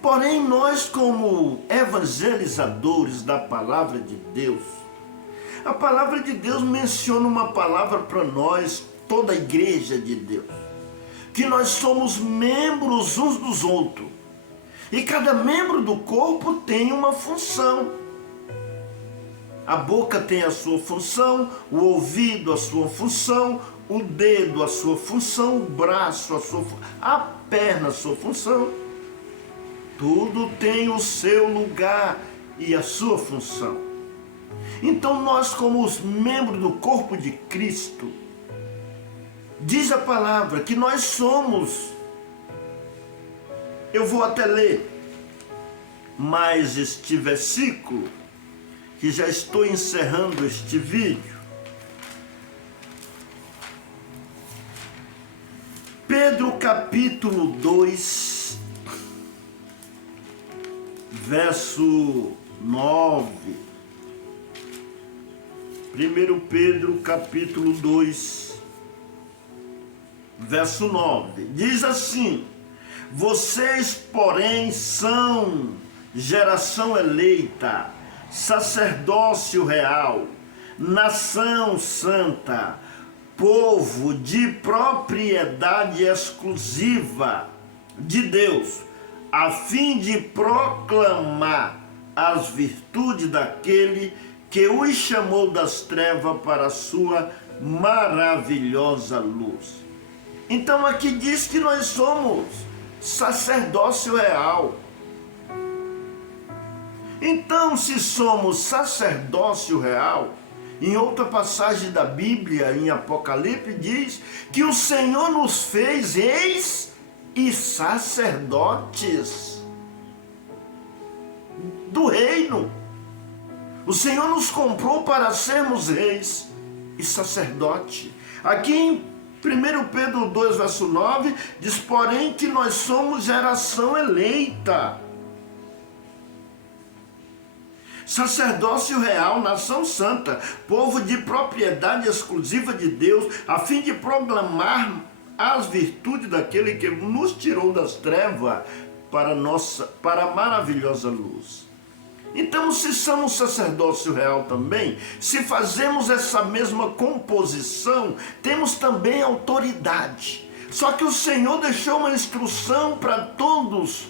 Porém, nós como evangelizadores da palavra de Deus, a palavra de Deus menciona uma palavra para nós, toda a igreja de Deus, que nós somos membros uns dos outros. E cada membro do corpo tem uma função. A boca tem a sua função, o ouvido a sua função, o dedo a sua função, o braço a sua função, a perna a sua função. Tudo tem o seu lugar e a sua função. Então nós, como os membros do corpo de Cristo, diz a palavra que nós somos, eu vou até ler mais este versículo, que já estou encerrando este vídeo. Pedro capítulo 2, verso 9. 1 Pedro capítulo 2, verso 9. Diz assim: vocês, porém, são geração eleita, sacerdócio real, nação santa, povo de propriedade exclusiva de Deus, a fim de proclamar as virtudes daquele que os chamou das trevas para a sua maravilhosa luz. Então aqui diz que nós somos sacerdócio real. Então, se somos sacerdócio real, em outra passagem da Bíblia, em Apocalipse, diz que o Senhor nos fez reis e sacerdotes do reino. O Senhor nos comprou para sermos reis e sacerdote. Aqui em 1 Pedro 2, verso 9, diz, porém, que nós somos geração eleita, sacerdócio real, nação santa, povo de propriedade exclusiva de Deus, a fim de proclamar as virtudes daquele que nos tirou das trevas para a maravilhosa luz. Então, se somos sacerdócio real também, se fazemos essa mesma composição, temos também autoridade. Só que o Senhor deixou uma instrução para todos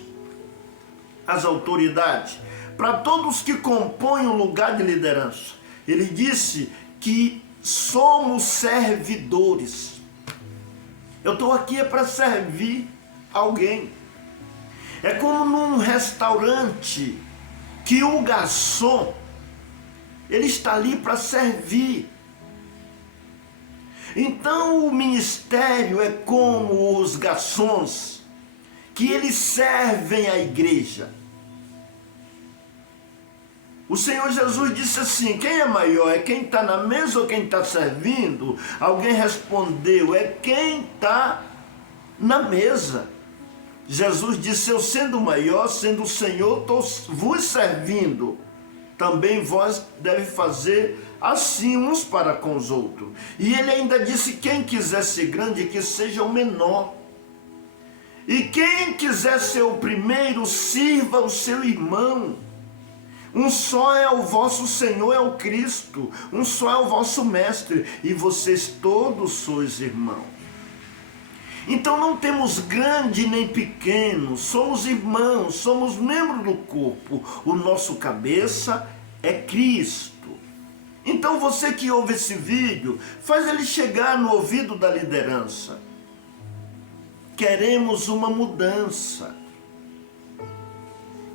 as autoridades, para todos que compõem o lugar de liderança. Ele disse que somos servidores. Eu estou aqui para servir alguém. É como num restaurante que o garçom, ele está ali para servir. Então o ministério é como os garçons, que eles servem a igreja. O Senhor Jesus disse assim, quem é maior? É quem está na mesa ou quem está servindo? Alguém respondeu, é quem está na mesa. Jesus disse, eu sendo maior, sendo o Senhor, estou vos servindo. Também vós deve fazer assim uns para com os outros. E ele ainda disse, quem quiser ser grande, que seja o menor. E quem quiser ser o primeiro, sirva o seu irmão. Um só é o vosso Senhor, é o Cristo. Um só é o vosso Mestre. E vocês todos sois irmãos. Então não temos grande nem pequeno, somos irmãos, somos membros do corpo. O nosso cabeça é Cristo. Então você que ouve esse vídeo, faz ele chegar no ouvido da liderança. Queremos uma mudança.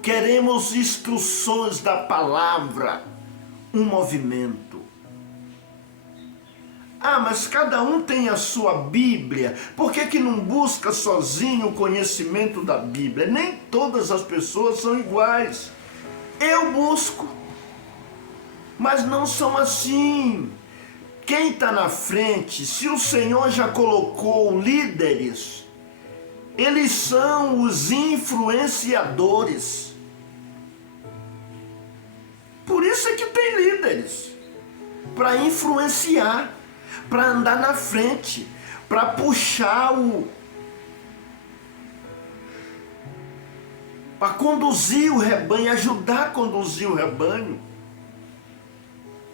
queremos instruções da palavra, um movimento. Ah, mas cada um tem a sua Bíblia, por que não busca sozinho o conhecimento da Bíblia? Nem todas as pessoas são iguais. Eu busco, mas não são assim. Quem está na frente, se o Senhor já colocou líderes, eles são os influenciadores. Por isso é que tem líderes, para influenciar, para andar na frente, para puxar para conduzir o rebanho, ajudar a conduzir o rebanho.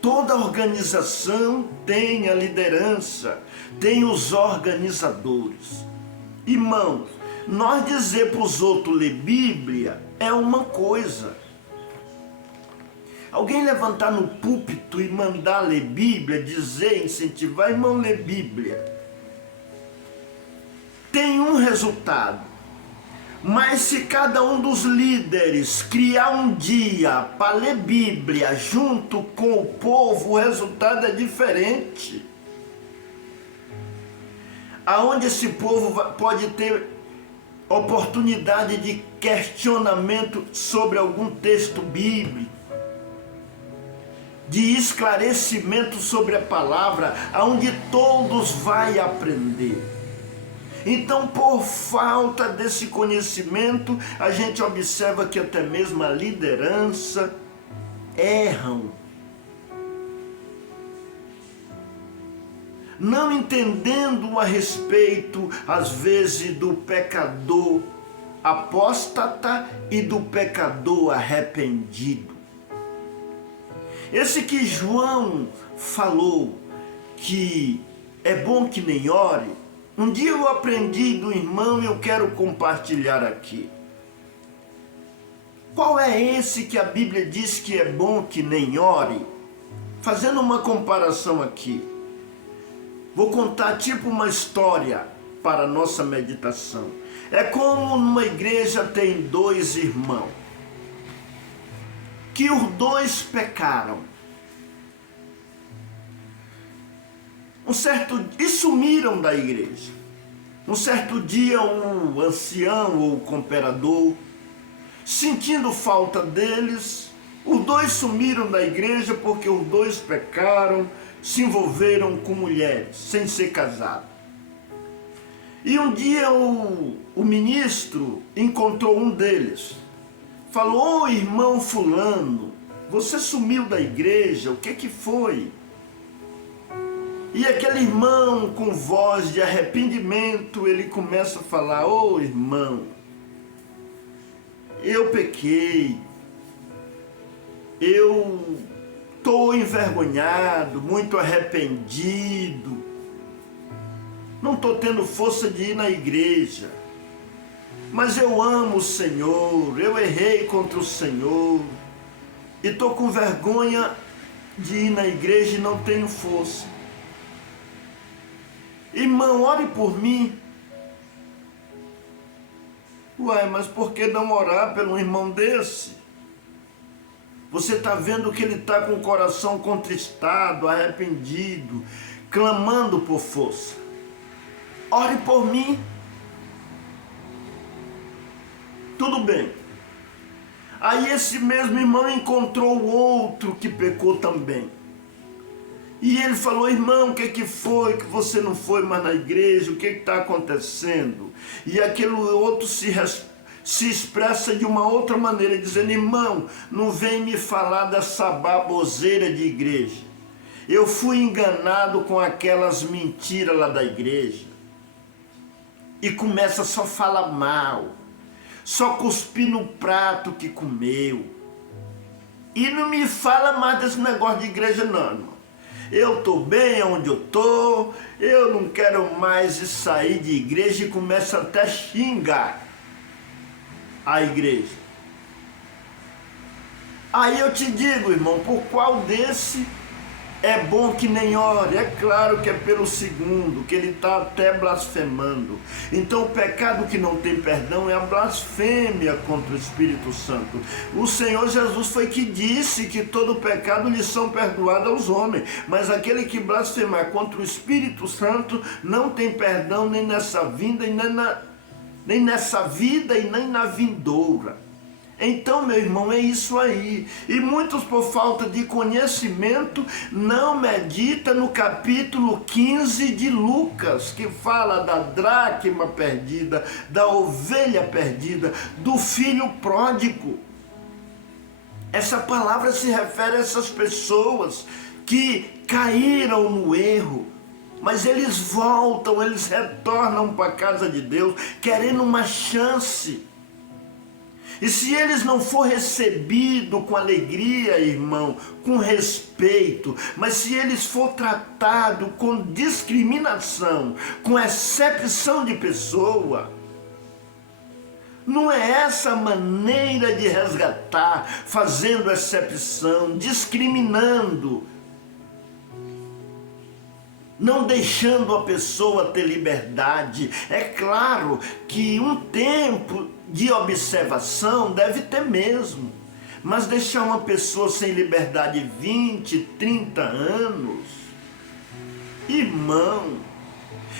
Toda organização tem a liderança, tem os organizadores. Irmãos, nós dizer para os outros ler Bíblia é uma coisa. Alguém levantar no púlpito e mandar ler Bíblia, dizer, incentivar, irmão, ler Bíblia, tem um resultado. Mas se cada um dos líderes criar um dia para ler Bíblia junto com o povo, o resultado é diferente. Aonde esse povo pode ter oportunidade de questionamento sobre algum texto bíblico, de esclarecimento sobre a palavra, aonde todos vão aprender. Então, por falta desse conhecimento, a gente observa que até mesmo a liderança erram. Não entendendo a respeito, às vezes, do pecador apóstata e do pecador arrependido. Esse que João falou que é bom que nem ore, um dia eu aprendi do irmão e eu quero compartilhar aqui. Qual é esse que a Bíblia diz que é bom que nem ore? Fazendo uma comparação aqui. Vou contar tipo uma história para a nossa meditação. É como numa igreja tem dois irmãos, que os dois pecaram. E sumiram da igreja. Um certo dia, um ancião ou cooperador, sentindo falta deles, os dois sumiram da igreja porque os dois pecaram, se envolveram com mulheres, sem ser casados. E um dia o ministro encontrou um deles. Falou: ô irmão fulano, você sumiu da igreja, o que foi? E aquele irmão, com voz de arrependimento, ele começa a falar: ô irmão, eu pequei, eu estou envergonhado, muito arrependido, não estou tendo força de ir na igreja, mas eu amo o Senhor, eu errei contra o Senhor, e estou com vergonha de ir na igreja e não tenho força. Irmão, ore por mim. Uai, mas por que não orar pelo irmão desse? Você está vendo que ele está com o coração contristado, arrependido, clamando por força. Ore por mim. Tudo bem. Aí esse mesmo irmão encontrou outro que pecou também. E ele falou: irmão, o que foi que você não foi mais na igreja? O que está acontecendo? E aquele outro se expressa de uma outra maneira, dizendo: irmão, não vem me falar dessa baboseira de igreja. Eu fui enganado com aquelas mentiras lá da igreja. E começa só a falar mal, só cuspir no prato que comeu. E não me fala mais desse negócio de igreja não, irmão. Eu estou bem onde eu estou, eu não quero mais sair de igreja, e começa até a xingar a igreja. Aí eu te digo, irmão, por qual desse é bom que nem ore. É claro que é pelo segundo, que ele está até blasfemando. Então o pecado que não tem perdão é a blasfêmia contra o Espírito Santo. O Senhor Jesus foi que disse que todo pecado lhe são perdoados aos homens, mas aquele que blasfemar contra o Espírito Santo não tem perdão nem nessa vida, nem nessa vida e nem na vindoura. Então, meu irmão, é isso aí. E muitos, por falta de conhecimento, não meditam no capítulo 15 de Lucas, que fala da dracma perdida, da ovelha perdida, do filho pródigo. Essa palavra se refere a essas pessoas que caíram no erro, mas eles voltam, eles retornam para a casa de Deus, querendo uma chance. E se eles não for recebidos com alegria, irmão, com respeito, mas se eles for tratados com discriminação, com excepção de pessoa, não é essa maneira de resgatar, fazendo excepção, discriminando, não deixando a pessoa ter liberdade. É claro que um tempo de observação deve ter mesmo, mas deixar uma pessoa sem liberdade 20, 30 anos, irmão,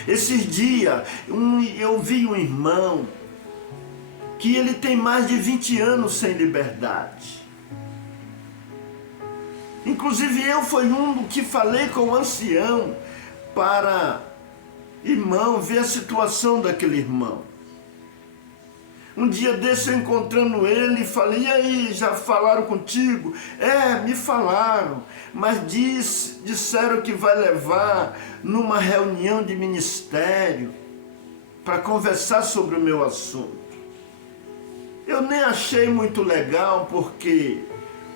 esses dias eu vi um irmão que ele tem mais de 20 anos sem liberdade. Inclusive eu fui um que falei com o ancião para, irmão, ver a situação daquele irmão. Um dia desse eu encontrando ele e falei: e aí, já falaram contigo? Me falaram, mas disseram que vai levar numa reunião de ministério para conversar sobre o meu assunto. Eu nem achei muito legal, porque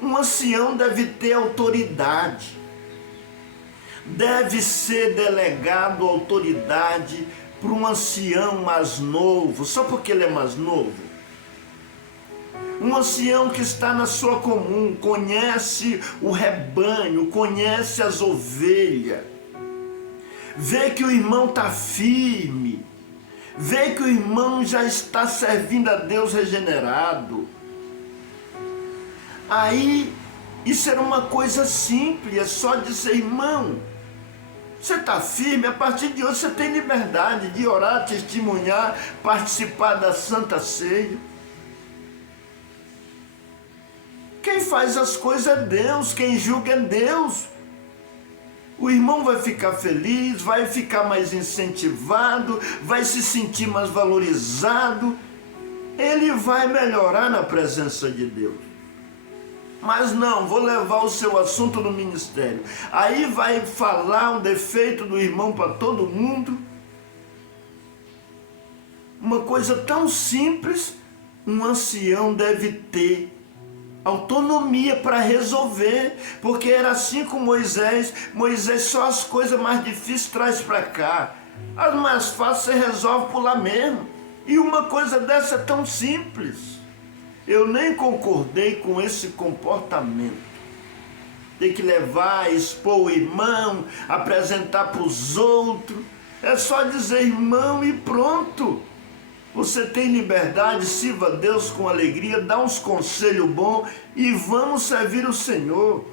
um ancião deve ter autoridade, deve ser delegado autoridade para um ancião mais novo, só porque ele é mais novo. Um ancião que está na sua comum, conhece o rebanho, conhece as ovelhas, vê que o irmão está firme, vê que o irmão já está servindo a Deus regenerado. Aí, isso era uma coisa simples, é só dizer: irmão, você está firme, a partir de hoje você tem liberdade de orar, testemunhar, participar da Santa Ceia. Quem faz as coisas é Deus, quem julga é Deus. O irmão vai ficar feliz, vai ficar mais incentivado, vai se sentir mais valorizado, ele vai melhorar na presença de Deus. Mas não, vou levar o seu assunto no ministério. Aí vai falar o defeito do irmão para todo mundo. Uma coisa tão simples, um ancião deve ter autonomia para resolver, porque era assim com Moisés. Moisés só as coisas mais difíceis traz para cá, as mais fáceis você resolve por lá mesmo. E uma coisa dessa é tão simples. Eu nem concordei com esse comportamento. Tem que levar, expor o irmão, apresentar para os outros. É só dizer: irmão, e pronto. Você tem liberdade, sirva a Deus com alegria, dá uns conselhos bons e vamos servir o Senhor.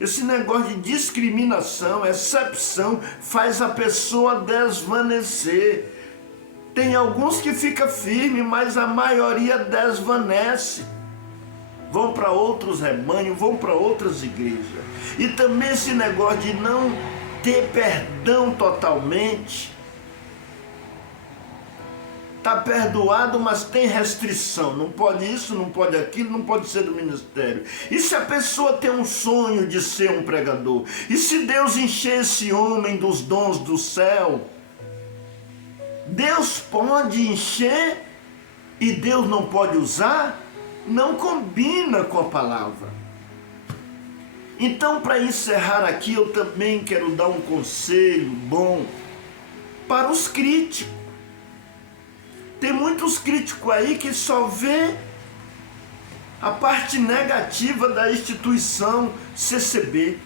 Esse negócio de discriminação, excepção, faz a pessoa desvanecer. Tem alguns que ficam firmes, mas a maioria desvanece. Vão para outros rebanhos, vão para outras igrejas. E também esse negócio de não ter perdão totalmente. Está perdoado, mas tem restrição. Não pode isso, não pode aquilo, não pode ser do ministério. E se a pessoa tem um sonho de ser um pregador? E se Deus encher esse homem dos dons do céu? Deus pode encher e Deus não pode usar? Não combina com a palavra. Então, para encerrar aqui, eu também quero dar um conselho bom para os críticos. Tem muitos críticos aí que só vê a parte negativa da instituição CCB.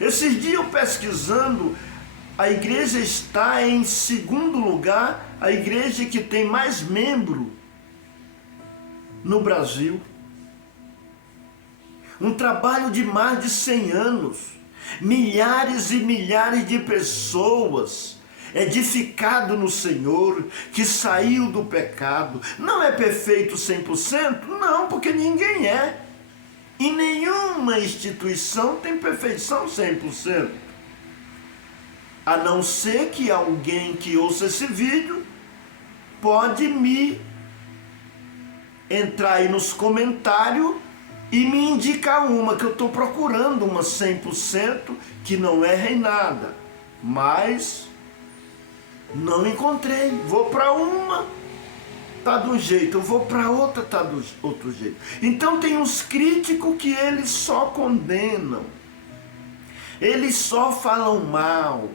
Esses dias eu pesquisando, a igreja está em segundo lugar, a igreja que tem mais membro no Brasil. Um trabalho de mais de 100 anos, milhares e milhares de pessoas edificado no Senhor, que saiu do pecado. Não é perfeito 100%? Não, porque ninguém é. E nenhuma instituição tem perfeição 100%. A não ser que alguém que ouça esse vídeo pode me entrar aí nos comentários e me indicar uma, que eu estou procurando uma 100% que não erra em nada. Mas não encontrei. Vou para uma, tá de um jeito, eu vou para outra, tá do outro jeito. Então tem uns críticos que eles só condenam, eles só falam mal,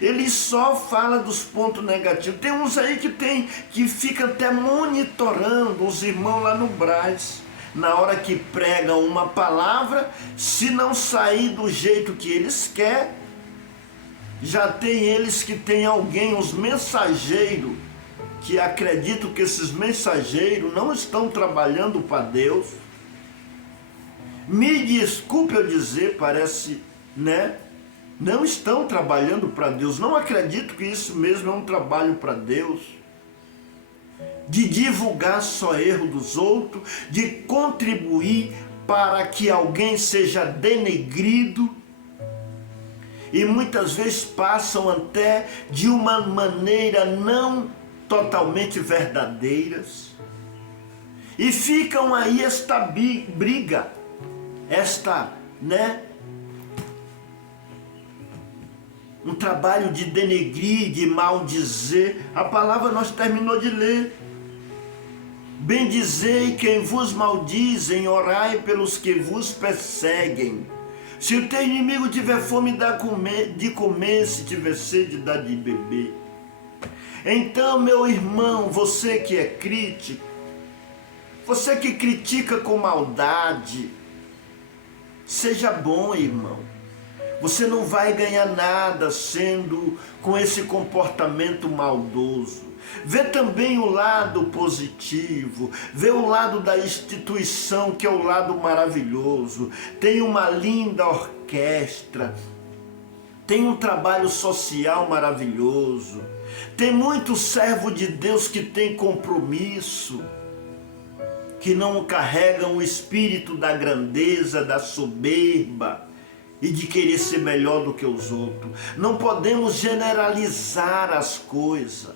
eles só falam dos pontos negativos. Tem uns aí que fica até monitorando os irmãos lá no Brás. Na hora que pregam uma palavra, se não sair do jeito que eles querem, já tem eles que tem alguém, os mensageiros, que acreditam que esses mensageiros não estão trabalhando para Deus. Me desculpe eu dizer, parece, né? Não estão trabalhando para Deus. Não acredito que isso mesmo é um trabalho para Deus. De divulgar só erro dos outros, de contribuir para que alguém seja denegrido. E muitas vezes passam até de uma maneira não totalmente verdadeiras. E ficam aí esta briga, um trabalho de denegrir, de maldizer. A palavra nós terminou de ler. Bendizei quem vos maldizem, orai pelos que vos perseguem. Se o teu inimigo tiver fome, dá de comer, se tiver sede, dá de beber. Então, meu irmão, você que é crítico, você que critica com maldade, seja bom, irmão. Você não vai ganhar nada sendo com esse comportamento maldoso. Vê também o lado positivo, vê o lado da instituição, que é o lado maravilhoso. Tem uma linda orquestra, tem um trabalho social maravilhoso, tem muito servo de Deus que tem compromisso, que não carregam o espírito da grandeza, da soberba e de querer ser melhor do que os outros. Não podemos generalizar as coisas.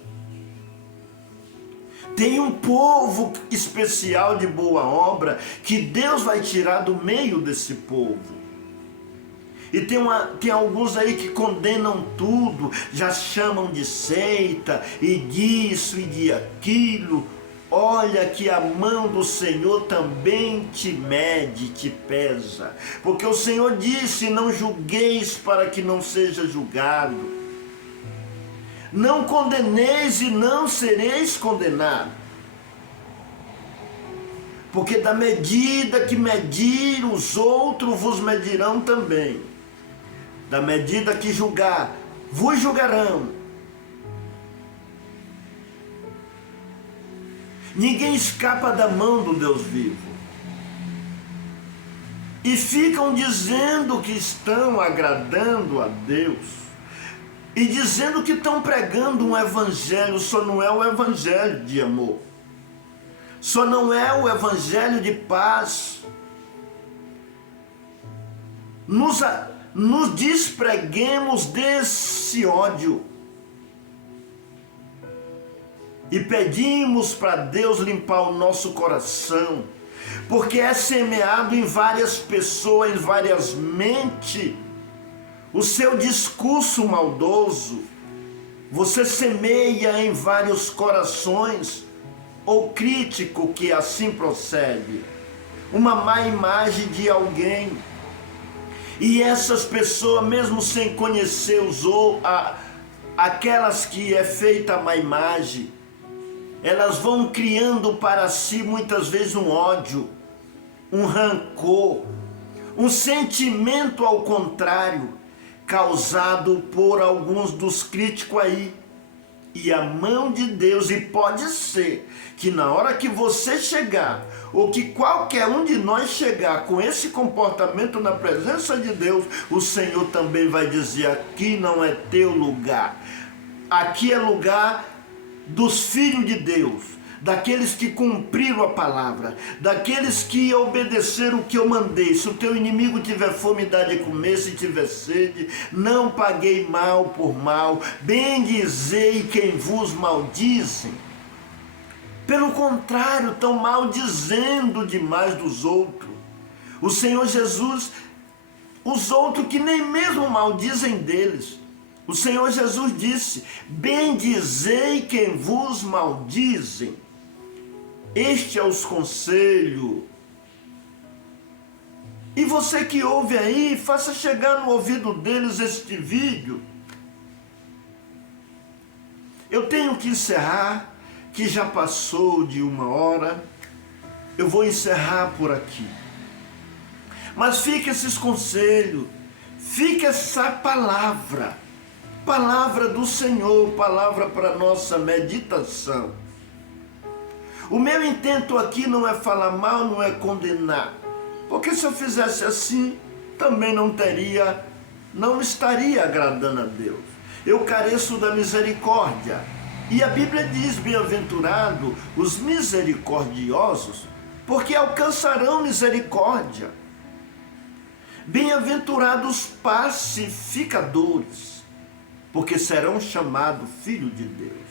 Tem um povo especial de boa obra que Deus vai tirar do meio desse povo. E tem alguns aí que condenam tudo, já chamam de seita, e disso e de aquilo. Olha que a mão do Senhor também te mede, te pesa. Porque o Senhor disse, não julgueis para que não seja julgado. Não condeneis e não sereis condenados. Porque da medida que medir os outros, vos medirão também. Da medida que julgar, vos julgarão. Ninguém escapa da mão do Deus vivo. E ficam dizendo que estão agradando a Deus. E dizendo que estão pregando um evangelho, só não é o evangelho de amor. Só não é o evangelho de paz. Nos despreguemos desse ódio. E pedimos para Deus limpar o nosso coração. Porque é semeado em várias pessoas, em várias mentes, o seu discurso maldoso. Você semeia em vários corações ou crítico que assim procede, uma má imagem de alguém. E essas pessoas, mesmo sem conhecer aquelas que é feita a má imagem, elas vão criando para si muitas vezes um ódio, um rancor, um sentimento ao contrário, causado por alguns dos críticos aí. E a mão de Deus, e pode ser que na hora que você chegar, ou que qualquer um de nós chegar com esse comportamento na presença de Deus, o Senhor também vai dizer: aqui não é teu lugar, aqui é lugar dos filhos de Deus, daqueles que cumpriram a palavra, daqueles que obedeceram o que eu mandei. Se o teu inimigo tiver fome, dá de comer; se tiver sede, não paguei mal por mal; bendizei quem vos maldizem. Pelo contrário, estão maldizendo demais dos outros. O Senhor Jesus, os outros que nem mesmo maldizem deles. O Senhor Jesus disse: bendizei quem vos maldizem. Este é os conselhos. E você que ouve aí, faça chegar no ouvido deles este vídeo. Eu tenho que encerrar, que já passou de 1 hora. Eu vou encerrar por aqui. Mas fica esses conselhos, fica essa palavra do Senhor, palavra para nossa meditação. O meu intento aqui não é falar mal, não é condenar, porque se eu fizesse assim, também não estaria agradando a Deus. Eu careço da misericórdia, e a Bíblia diz: bem-aventurado os misericordiosos, porque alcançarão misericórdia. Bem-aventurados pacificadores, porque serão chamados filhos de Deus.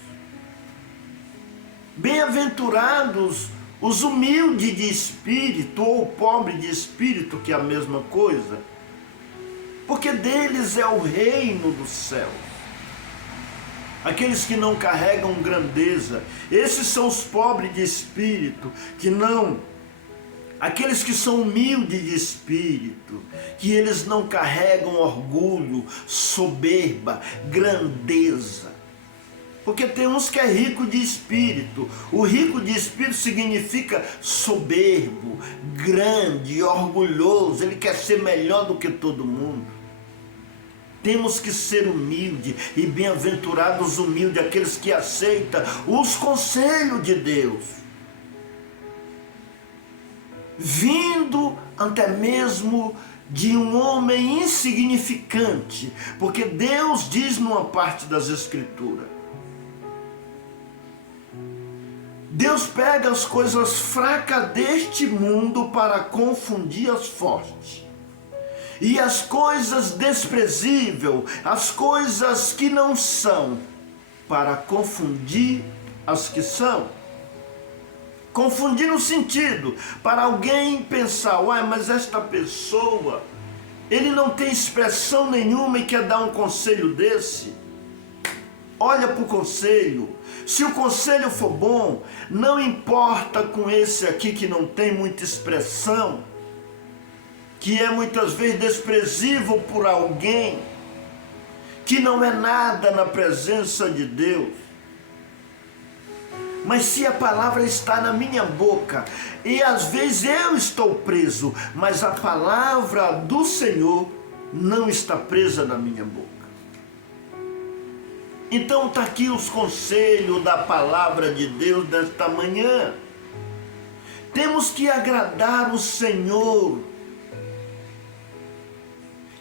Bem-aventurados os humildes de espírito, ou pobres de espírito, que é a mesma coisa, porque deles é o reino dos céus. Aqueles que não carregam grandeza, esses são os pobres de espírito, aqueles que são humildes de espírito, que eles não carregam orgulho, soberba, grandeza. Porque tem uns que é rico de espírito. O rico de espírito significa soberbo, grande, orgulhoso. Ele quer ser melhor do que todo mundo. Temos que ser humildes, e bem-aventurados humildes, aqueles que aceitam os conselhos de Deus, vindo até mesmo de um homem insignificante, porque Deus diz numa parte das Escrituras, Deus pega as coisas fracas deste mundo para confundir as fortes, e as coisas desprezíveis, as coisas que não são, para confundir as que são. Confundir no sentido, para alguém pensar: uai, mas esta pessoa, ele não tem expressão nenhuma e quer dar um conselho desse. Olha para o conselho. Se o conselho for bom, não importa com esse aqui que não tem muita expressão, que é muitas vezes desprezível por alguém, que não é nada na presença de Deus. Mas se a palavra está na minha boca, e às vezes eu estou preso, mas a palavra do Senhor não está presa na minha boca. Então está aqui os conselhos da palavra de Deus desta manhã. Temos que agradar o Senhor,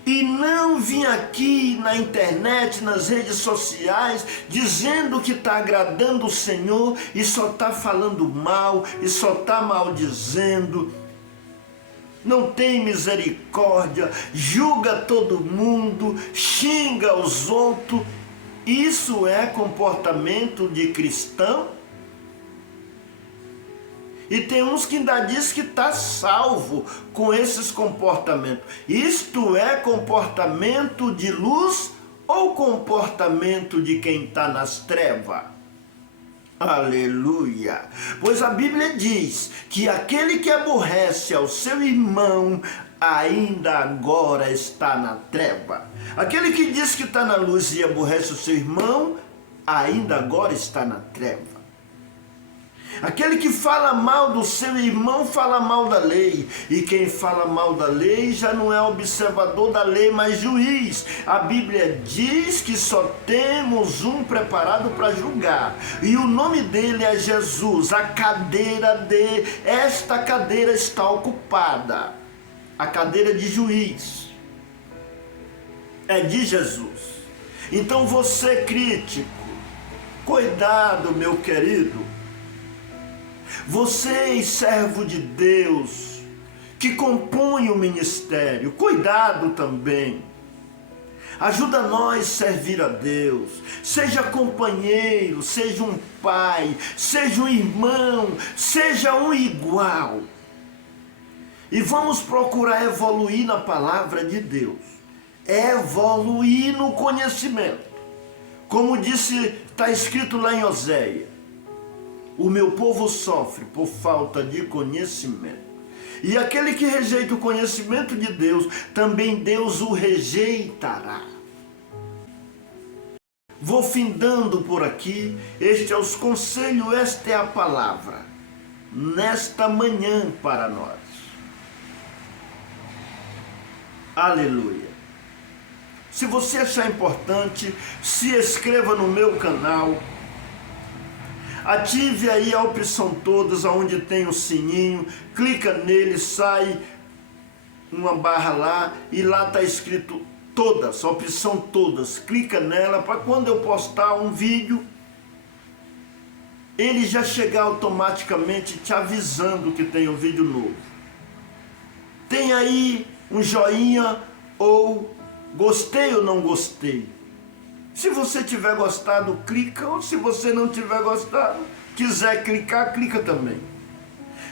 e não vir aqui na internet, nas redes sociais, dizendo que está agradando o Senhor e só está falando mal, e só está maldizendo. Não tem misericórdia, julga todo mundo, xinga os outros. Isso é comportamento de cristão? E tem uns que ainda diz que está salvo com esses comportamentos. Isto é comportamento de luz ou comportamento de quem está nas trevas? Aleluia! Pois a Bíblia diz que aquele que aborrece ao seu irmão ainda agora está na treva. Aquele que diz que está na luz e aborrece o seu irmão ainda agora está na treva. Aquele que fala mal do seu irmão fala mal da lei. E quem fala mal da lei já não é observador da lei, mas juiz. A Bíblia diz que só temos um preparado para julgar. E o nome dele é Jesus. Esta cadeira está ocupada. A cadeira de juiz é de Jesus. Então você, crítico, cuidado, meu querido. Vocês, servo de Deus, que compõem o ministério, cuidado também. Ajuda nós a servir a Deus. Seja companheiro, seja um pai, seja um irmão, seja um igual. E vamos procurar evoluir na palavra de Deus. Evoluir no conhecimento. Como disse, está escrito lá em Oséias. O meu povo sofre por falta de conhecimento. E aquele que rejeita o conhecimento de Deus, também Deus o rejeitará. Vou findando por aqui. Este é os conselhos, esta é a palavra. Nesta manhã para nós. Aleluia. Se você achar importante, se inscreva no meu canal. Ative aí a opção todas, onde tem o sininho, clica nele, sai uma barra lá e lá está escrito todas, a opção todas. Clica nela para quando eu postar um vídeo, ele já chegar automaticamente te avisando que tem um vídeo novo. Tem aí um joinha ou gostei ou não gostei. Se você tiver gostado, clica, ou se você não tiver gostado, quiser clicar, clica também.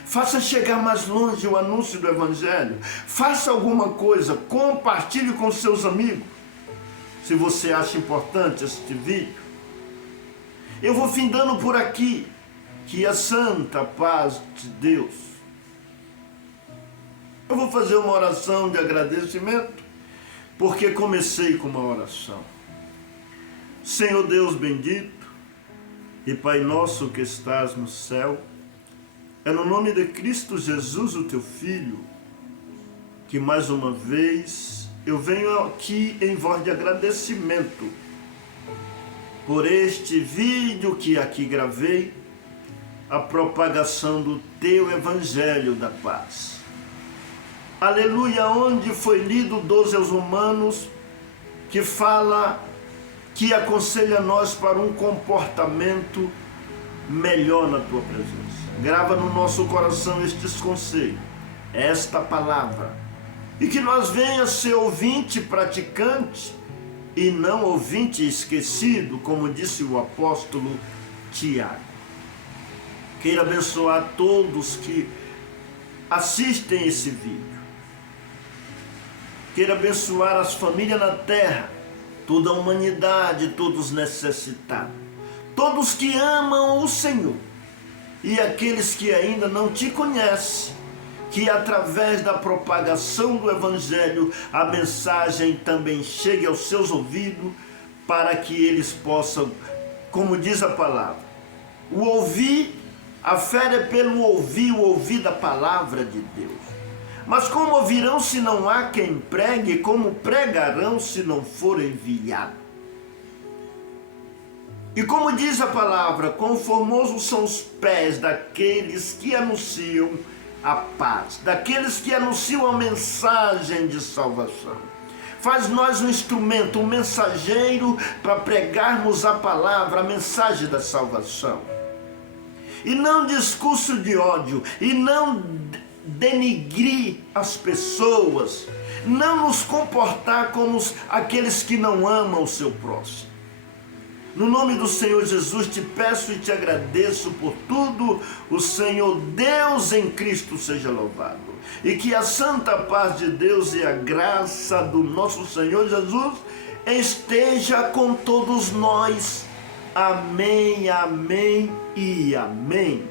Faça chegar mais longe o anúncio do Evangelho. Faça alguma coisa, compartilhe com seus amigos, se você acha importante este vídeo. Eu vou findando por aqui, que a santa paz de Deus. Eu vou fazer uma oração de agradecimento, porque comecei com uma oração. Senhor Deus bendito e Pai nosso que estás no céu, é no nome de Cristo Jesus, o teu Filho, que mais uma vez eu venho aqui em voz de agradecimento por este vídeo que aqui gravei, a propagação do teu Evangelho da paz. Aleluia, onde foi lido 12 aos Romanos, que fala, que aconselha nós para um comportamento melhor na tua presença. Grava no nosso coração estes conselhos, esta palavra, e que nós venha ser ouvinte praticante e não ouvinte esquecido, como disse o apóstolo Tiago. Queira abençoar todos que assistem esse vídeo. Queira abençoar as famílias na terra, toda a humanidade, todos necessitados, todos que amam o Senhor e aqueles que ainda não te conhecem, que através da propagação do Evangelho a mensagem também chegue aos seus ouvidos, para que eles possam, como diz a palavra, o ouvir, a fé é pelo ouvir, o ouvir da palavra de Deus. Mas como ouvirão se não há quem pregue? Como pregarão se não for enviado? E como diz a palavra, quão formosos são os pés daqueles que anunciam a paz, daqueles que anunciam a mensagem de salvação. Faz nós um instrumento, um mensageiro para pregarmos a palavra, a mensagem da salvação. E não discurso de ódio, e não denigrir as pessoas, não nos comportar como aqueles que não amam o seu próximo. No nome do Senhor Jesus te peço e te agradeço por tudo. O Senhor Deus em Cristo seja louvado. E que a santa paz de Deus e a graça do nosso Senhor Jesus esteja com todos nós. Amém, amém e amém.